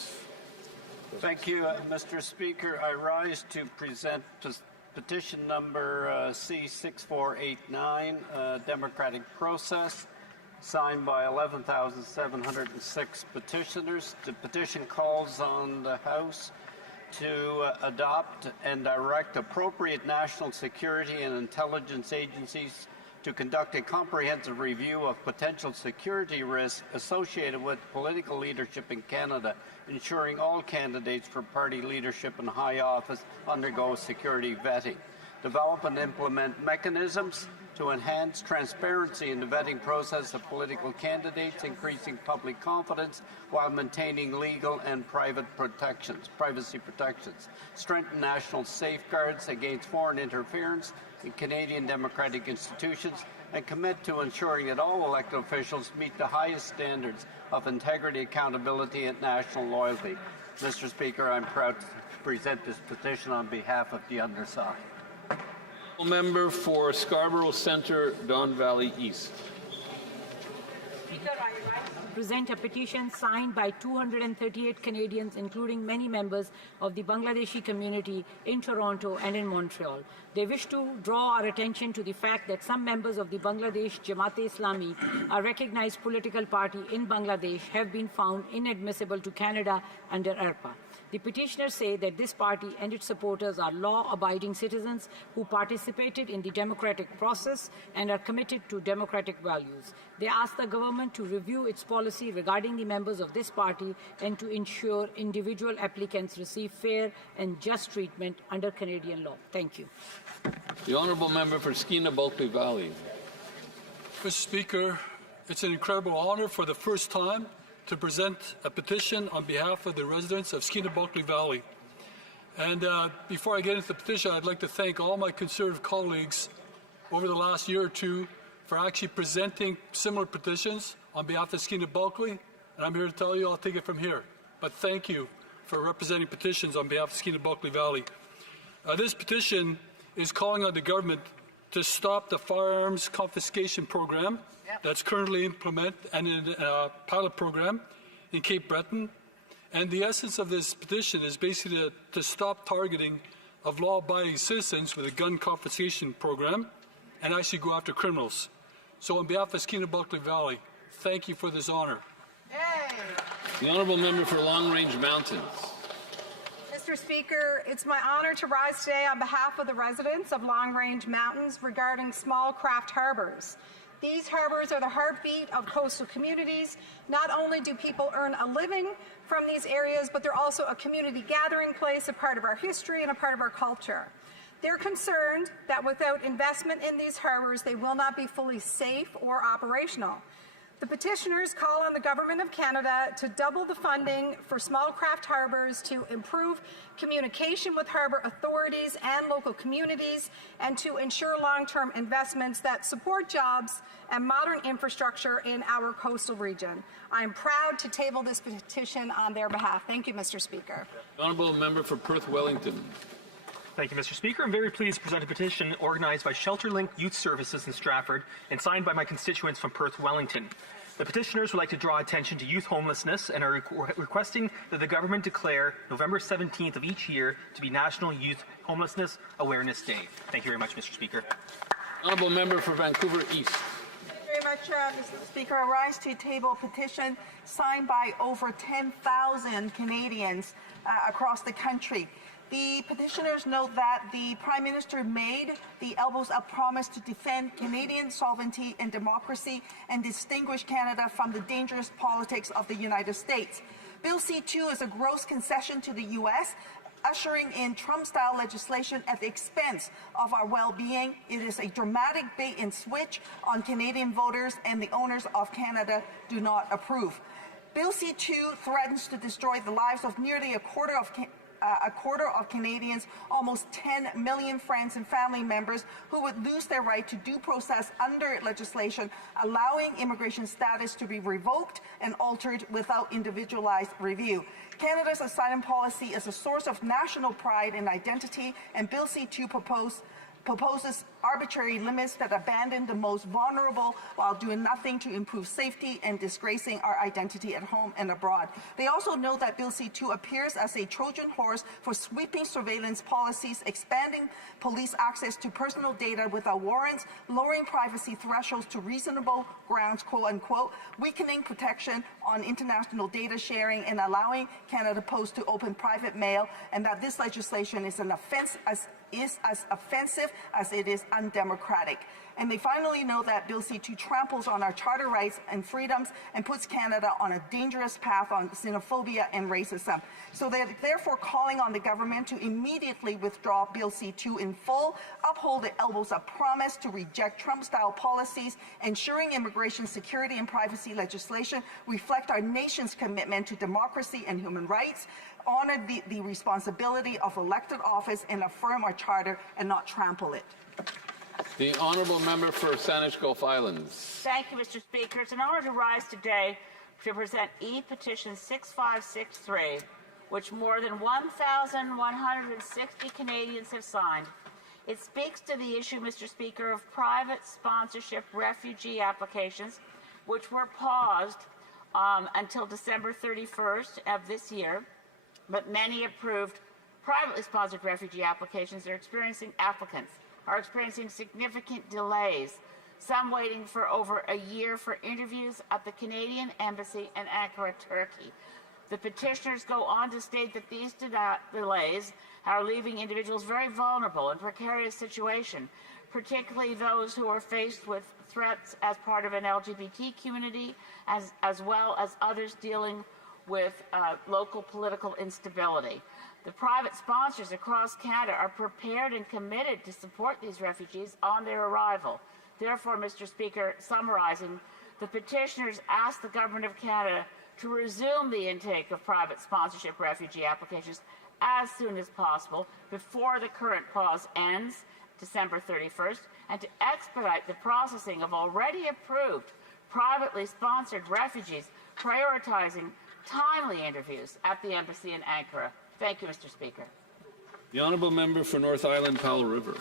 Thank you, Mr. Speaker. I rise to present petition number C-6489, democratic process, signed by 11,706 petitioners. The petition calls on the House to adopt and direct appropriate national security and intelligence agencies to conduct a comprehensive review of potential security risks associated with political leadership in Canada, ensuring all candidates for party leadership and high office undergo security vetting. Develop and implement mechanisms to enhance transparency in the vetting process of political candidates, increasing public confidence while maintaining legal and privacy protections. Strengthen national safeguards against foreign interference in Canadian democratic institutions and commit to ensuring that all elected officials meet the highest standards of integrity, accountability, and national loyalty. Mr. Speaker, I'm proud to present this petition on behalf of the undersigned. Member for Scarborough Centre, Don Valley East. Speaker, I rise to present a petition signed by 238 Canadians, including many members of the Bangladeshi community in Toronto and in Montreal. They wish to draw our attention to the fact that some members of the Bangladesh Jamaat-e-Islami, a recognized political party in Bangladesh, have been found inadmissible to Canada under ERPA. The petitioners say that this party and its supporters are law-abiding citizens who participated in the democratic process and are committed to democratic values. They ask the government to review its policy regarding the members of this party and to ensure individual applicants receive fair and just treatment under Canadian law. Thank you. The Honourable Member for Skeena-Bulkley Valley. Mr. Speaker, it's an incredible honour for the first time to present a petition on behalf of the residents of Skeena-Bulkley Valley. And before I get into the petition, I'd like to thank all my Conservative colleagues over the last year or two for actually presenting similar petitions on behalf of Skeena-Bulkley. And I'm here to tell you I'll take it from here. But thank you for representing petitions on behalf of Skeena-Bulkley Valley. This petition is calling on the government to stop the firearms confiscation program that's currently implemented and in a pilot program in Cape Breton. And the essence of this petition is basically to stop targeting of law-abiding citizens with a gun confiscation program and actually go after criminals. So on behalf of Skeena-Bulkley Valley, thank you for this honour. The Honourable Member for Long Range Mountains. Mr. Speaker, it's my honour to rise today on behalf of the residents of Long Range Mountains regarding small craft harbours. These harbours are the heartbeat of coastal communities. Not only do people earn a living from these areas, but they're also a community gathering place, a part of our history and a part of our culture. They're concerned that without investment in these harbours, they will not be fully safe or operational. The petitioners call on the Government of Canada to double the funding for small craft harbours, to improve communication with harbour authorities and local communities, and to ensure long-term investments that support jobs and modern infrastructure in our coastal region. I'm proud to table this petition on their behalf. Thank you, Mr. Speaker. The Honourable Member for Perth Wellington. Thank you, Mr. Speaker. I'm very pleased to present a petition organised by ShelterLink Youth Services in Stratford and signed by my constituents from Perth Wellington. The petitioners would like to draw attention to youth homelessness and are requesting that the government declare November 17th of each year to be National Youth Homelessness Awareness Day. Thank you very much, Mr. Speaker. Honourable Member for Vancouver East. Thank you very much, Mr. Speaker. I rise to table a petition signed by over 10,000 Canadians across the country. The petitioners note that the Prime Minister made the elbows-up promise to defend Canadian sovereignty and democracy and distinguish Canada from the dangerous politics of the United States. Bill C-2 is a gross concession to the U.S., ushering in Trump-style legislation at the expense of our well-being. It is a dramatic bait and switch on Canadian voters, and the owners of Canada do not approve. Bill C-2 threatens to destroy the lives of nearly a quarter of Canadians, almost 10 million friends and family members who would lose their right to due process under legislation allowing immigration status to be revoked and altered without individualized review. Canada's asylum policy is a source of national pride and identity, and Bill C-2 proposes arbitrary limits that abandon the most vulnerable while doing nothing to improve safety and disgracing our identity at home and abroad. They also note that Bill C-2 appears as a Trojan horse for sweeping surveillance policies, expanding police access to personal data without warrants, lowering privacy thresholds to reasonable grounds, quote unquote, weakening protection on international data sharing, and allowing Canada Post to open private mail, and that this legislation is as offensive as it is undemocratic. And they finally know that Bill C-2 tramples on our charter rights and freedoms and puts Canada on a dangerous path on xenophobia and racism. So they're therefore calling on the government to immediately withdraw Bill C-2 in full, uphold the elbows up promise to reject Trump-style policies, ensuring immigration security and privacy legislation reflect our nation's commitment to democracy and human rights, honor the responsibility of elected office, and affirm our charter and not trample it. The honourable member for Saanich Gulf Islands. Thank you, Mr. Speaker. It's an honour to rise today to present e-petition 6563, which more than 1,160 Canadians have signed. It speaks to the issue, Mr. Speaker, of private sponsorship refugee applications, which were paused until December 31st of this year, but many approved privately sponsored refugee applications are experiencing significant delays, some waiting for over a year for interviews at the Canadian Embassy in Ankara, Turkey. The petitioners go on to state that these delays are leaving individuals very vulnerable and precarious situation, particularly those who are faced with threats as part of an LGBT community, as well as others dealing with local political instability. The private sponsors across Canada are prepared and committed to support these refugees on their arrival. Therefore, Mr. Speaker, summarizing, the petitioners ask the Government of Canada to resume the intake of private sponsorship refugee applications as soon as possible before the current pause ends, December 31st, and to expedite the processing of already approved privately sponsored refugees, prioritizing timely interviews at the embassy in Ankara. Thank you, Mr. Speaker. The honourable member for North Island, Powell River.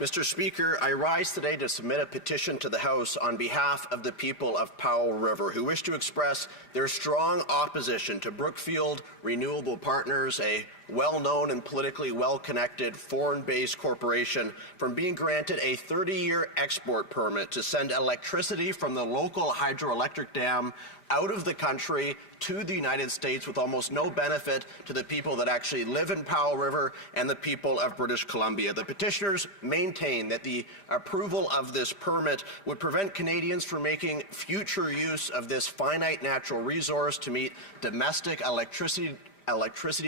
Mr. Speaker, I rise today to submit a petition to the House on behalf of the people of Powell River who wish to express their strong opposition to Brookfield Renewable Partners, a well-known and politically well-connected foreign-based corporation, from being granted a 30-year export permit to send electricity from the local hydroelectric dam out of the country to the United States with almost no benefit to the people that actually live in Powell River and the people of British Columbia. The petitioners maintain that the approval of this permit would prevent Canadians from making future use of this finite natural resource to meet domestic electricity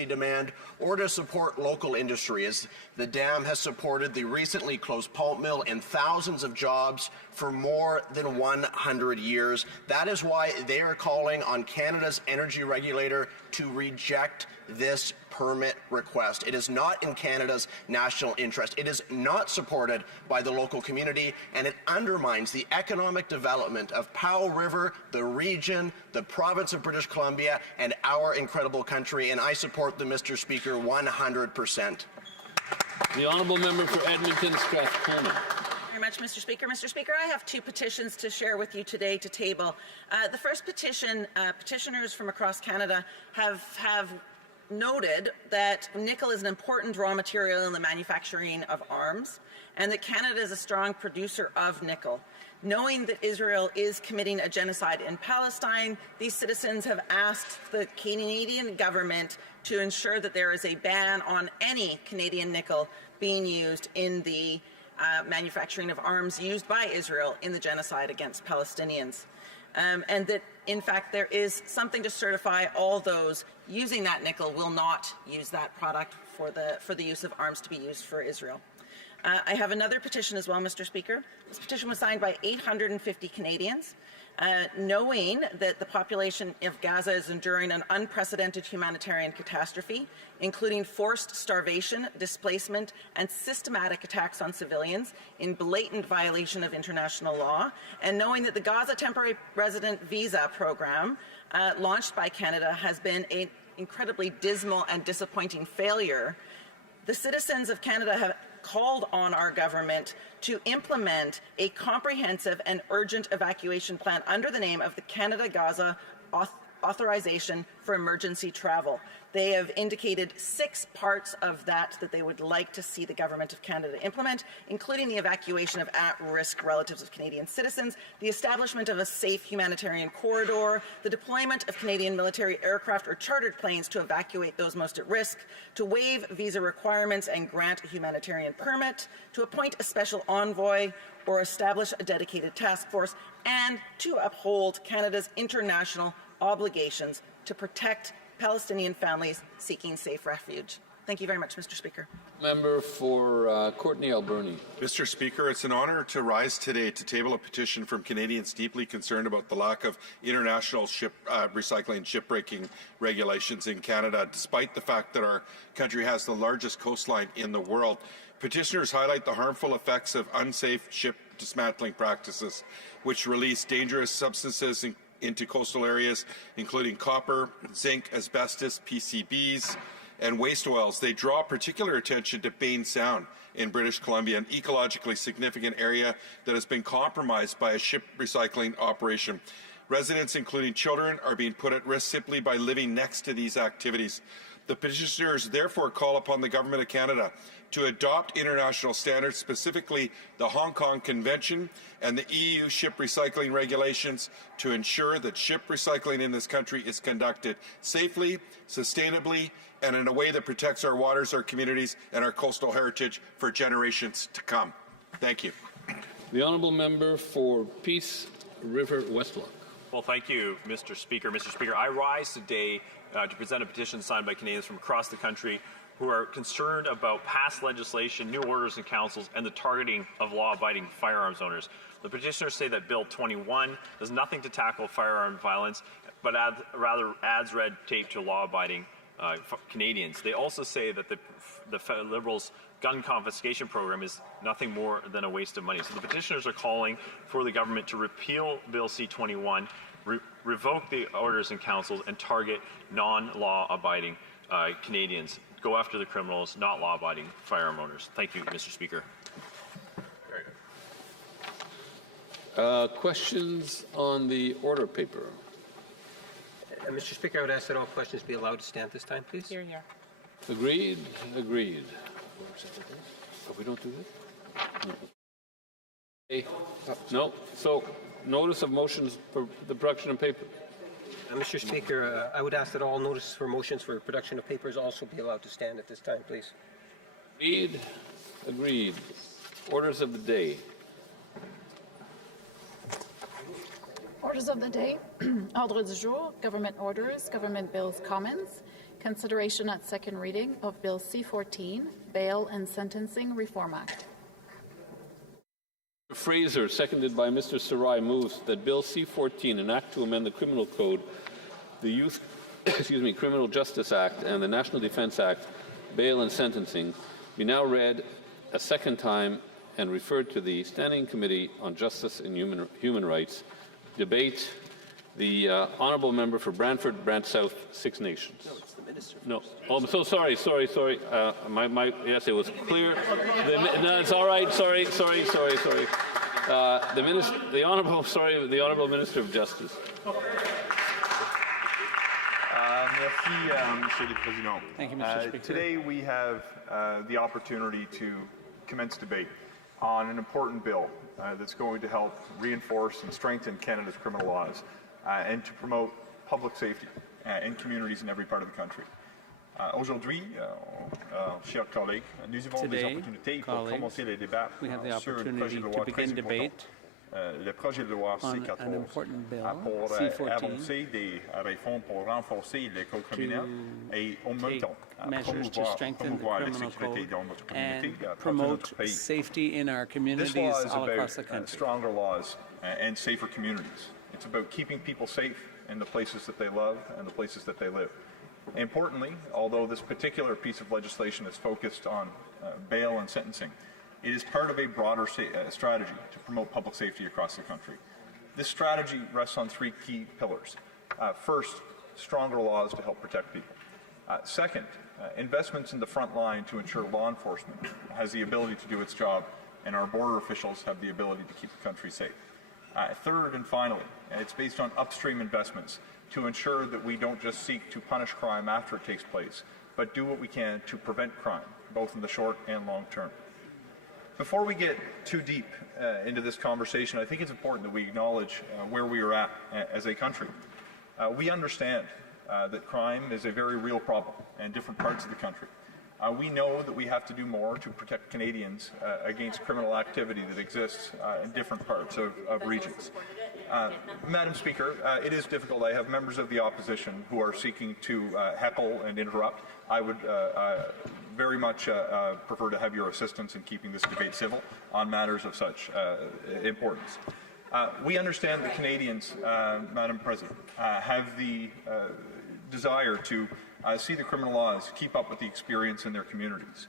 demand or to support local industry, as the dam has supported the recently closed pulp mill and thousands of jobs for more than 100 years. That is why they are calling on Canada's energy regulator to reject this permit request. It is not in Canada's national interest. It is not supported by the local community, and it undermines the economic development of Powell River, the region, the province of British Columbia, and our incredible country, and I support them, Mr. Speaker, 100%. The honourable member for Edmonton, Strathcona. Very much, Mr. Speaker. Mr. Speaker, I have two petitions to share with you today to table. The first petition, petitioners from across Canada have noted that nickel is an important raw material in the manufacturing of arms, and that Canada is a strong producer of nickel. Knowing that Israel is committing a genocide in Palestine, these citizens have asked the Canadian government to ensure that there is a ban on any Canadian nickel being used in the manufacturing of arms used by Israel in the genocide against Palestinians. And that, in fact, there is something to certify all those using that nickel will not use that product for the use of arms to be used for Israel. I have another petition as well, Mr. Speaker. This petition was signed by 850 Canadians, knowing that the population of Gaza is enduring an unprecedented humanitarian catastrophe, including forced starvation, displacement, and systematic attacks on civilians in blatant violation of international law, and knowing that the Gaza Temporary Resident Visa Program, launched by Canada, has been an incredibly dismal and disappointing failure. The citizens of Canada have called on our government to implement a comprehensive and urgent evacuation plan under the name of the Canada-Gaza authorization for emergency travel. They have indicated 6 parts of that they would like to see the Government of Canada implement, including the evacuation of at-risk relatives of Canadian citizens, the establishment of a safe humanitarian corridor, the deployment of Canadian military aircraft or chartered planes to evacuate those most at risk, to waive visa requirements and grant a humanitarian permit, to appoint a special envoy or establish a dedicated task force, and to uphold Canada's international obligations to protect Palestinian families seeking safe refuge. Thank you very much, Mr. Speaker. Member for Courtney Alberni. Mr. Speaker, it's an honour to rise today to table a petition from Canadians deeply concerned about the lack of international recycling and shipbreaking regulations in Canada, despite the fact that our country has the largest coastline in the world. Petitioners highlight the harmful effects of unsafe ship dismantling practices, which release dangerous substances into coastal areas, including copper, zinc, asbestos, PCBs, and waste oils. They draw particular attention to Bain Sound in British Columbia, an ecologically significant area that has been compromised by a ship recycling operation. Residents, including children, are being put at risk simply by living next to these activities. The petitioners therefore call upon the Government of Canada to adopt international standards, specifically the Hong Kong Convention and the EU ship recycling regulations, to ensure that ship recycling in this country is conducted safely, sustainably, and in a way that protects our waters, our communities, and our coastal heritage for generations to come. Thank you. The honourable member for Peace River Westlock. Well, thank you, Mr. Speaker. Mr. Speaker, I rise today to present a petition signed by Canadians from across the country who are concerned about past legislation, new orders and councils, and the targeting of law-abiding firearms owners. The petitioners say that Bill 21 does nothing to tackle firearm violence, but rather adds red tape to law-abiding Canadians. They also say that the Liberals' gun confiscation program is nothing more than a waste of money. So the petitioners are calling for the government to repeal Bill C-21, revoke the orders and councils, and target non-law-abiding Canadians. Go after the criminals, not law-abiding firearm owners. Thank you, Mr. Speaker. Questions on the order paper? Mr. Speaker, I would ask that all questions be allowed to stand this time, please. Here, here. Agreed. Agreed. Oh, we don't do that? No. So, notice of motions for the production of paper. Mr. Speaker, I would ask that all notices for motions for production of papers also be allowed to stand at this time, please. Agreed. Agreed. Orders of the day. Orders of the day. Ordre du jour, government orders, government bills, comments. Consideration at second reading of Bill C-14, Bail and Sentencing Reform Act. Fraser, seconded by Mr. Sarai, moves that Bill C-14, an act to amend the Criminal Code, the Youth Criminal Justice Act, and the National Defence Act, Bail and Sentencing, be now read a second time and referred to the Standing Committee on Justice and Human Rights. Debate. The honourable member for Brantford, Brant South, Six Nations. No, it's the minister. No. Oh, I'm so sorry. Yes, it was clear. No, it's all right. Sorry. The honourable Minister of Justice. Merci, Monsieur le Président. Thank you, Mr. Speaker. Today we have the opportunity to commence debate on an important bill that's going to help reinforce and strengthen Canada's criminal laws and to promote public safety in communities in every part of the country. Aujourd'hui, chers collègues, nous avons des opportunités pour commencer les débats sur le projet de loi très important. Le projet de loi C-14 pour avancer des réformes pour renforcer les codes criminels et en même temps promouvoir la sécurité dans notre communauté, promote safety in our communities all across the country. Stronger laws and safer communities. It's about keeping people safe in the places that they love and the places that they live. Importantly, although this particular piece of legislation is focused on bail and sentencing, it is part of a broader strategy to promote public safety across the country. This strategy rests on three key pillars. First, stronger laws to help protect people. Second, investments in the front line to ensure law enforcement has the ability to do its job and our border officials have the ability to keep the country safe. Third and finally, it's based on upstream investments to ensure that we don't just seek to punish crime after it takes place, but do what we can to prevent crime, both in the short and long term. Before we get too deep into this conversation, I think it's important that we acknowledge where we are at as a country. We understand that crime is a very real problem in different parts of the country. We know that we have to do more to protect Canadians against criminal activity that exists in different parts of regions. Madam Speaker, it is difficult. I have members of the opposition who are seeking to heckle and interrupt. I would very much prefer to have your assistance in keeping this debate civil on matters of such importance. We understand that Canadians, Madam President, have the desire to see the criminal laws keep up with the experience in their communities.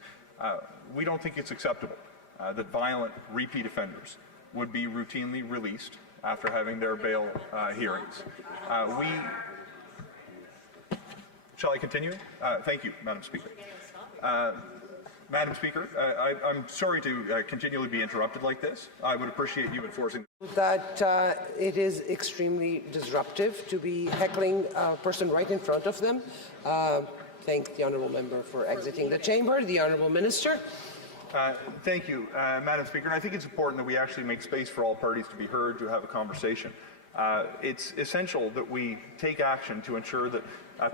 We don't think it's acceptable that violent repeat offenders would be routinely released after having their bail hearings. Shall I continue? Thank you, Madam Speaker. Madam Speaker, I'm sorry to continually be interrupted like this. I would appreciate you enforcing that it is extremely disruptive to be heckling a person right in front of them. Thank the honourable member for exiting the chamber. The honourable minister. Thank you, Madam Speaker. And I think it's important that we actually make space for all parties to be heard, to have a conversation. It's essential that we take action to ensure that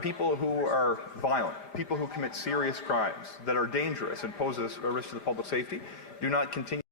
people who are violent, people who commit serious crimes that are dangerous and pose a risk to the public safety, do not continue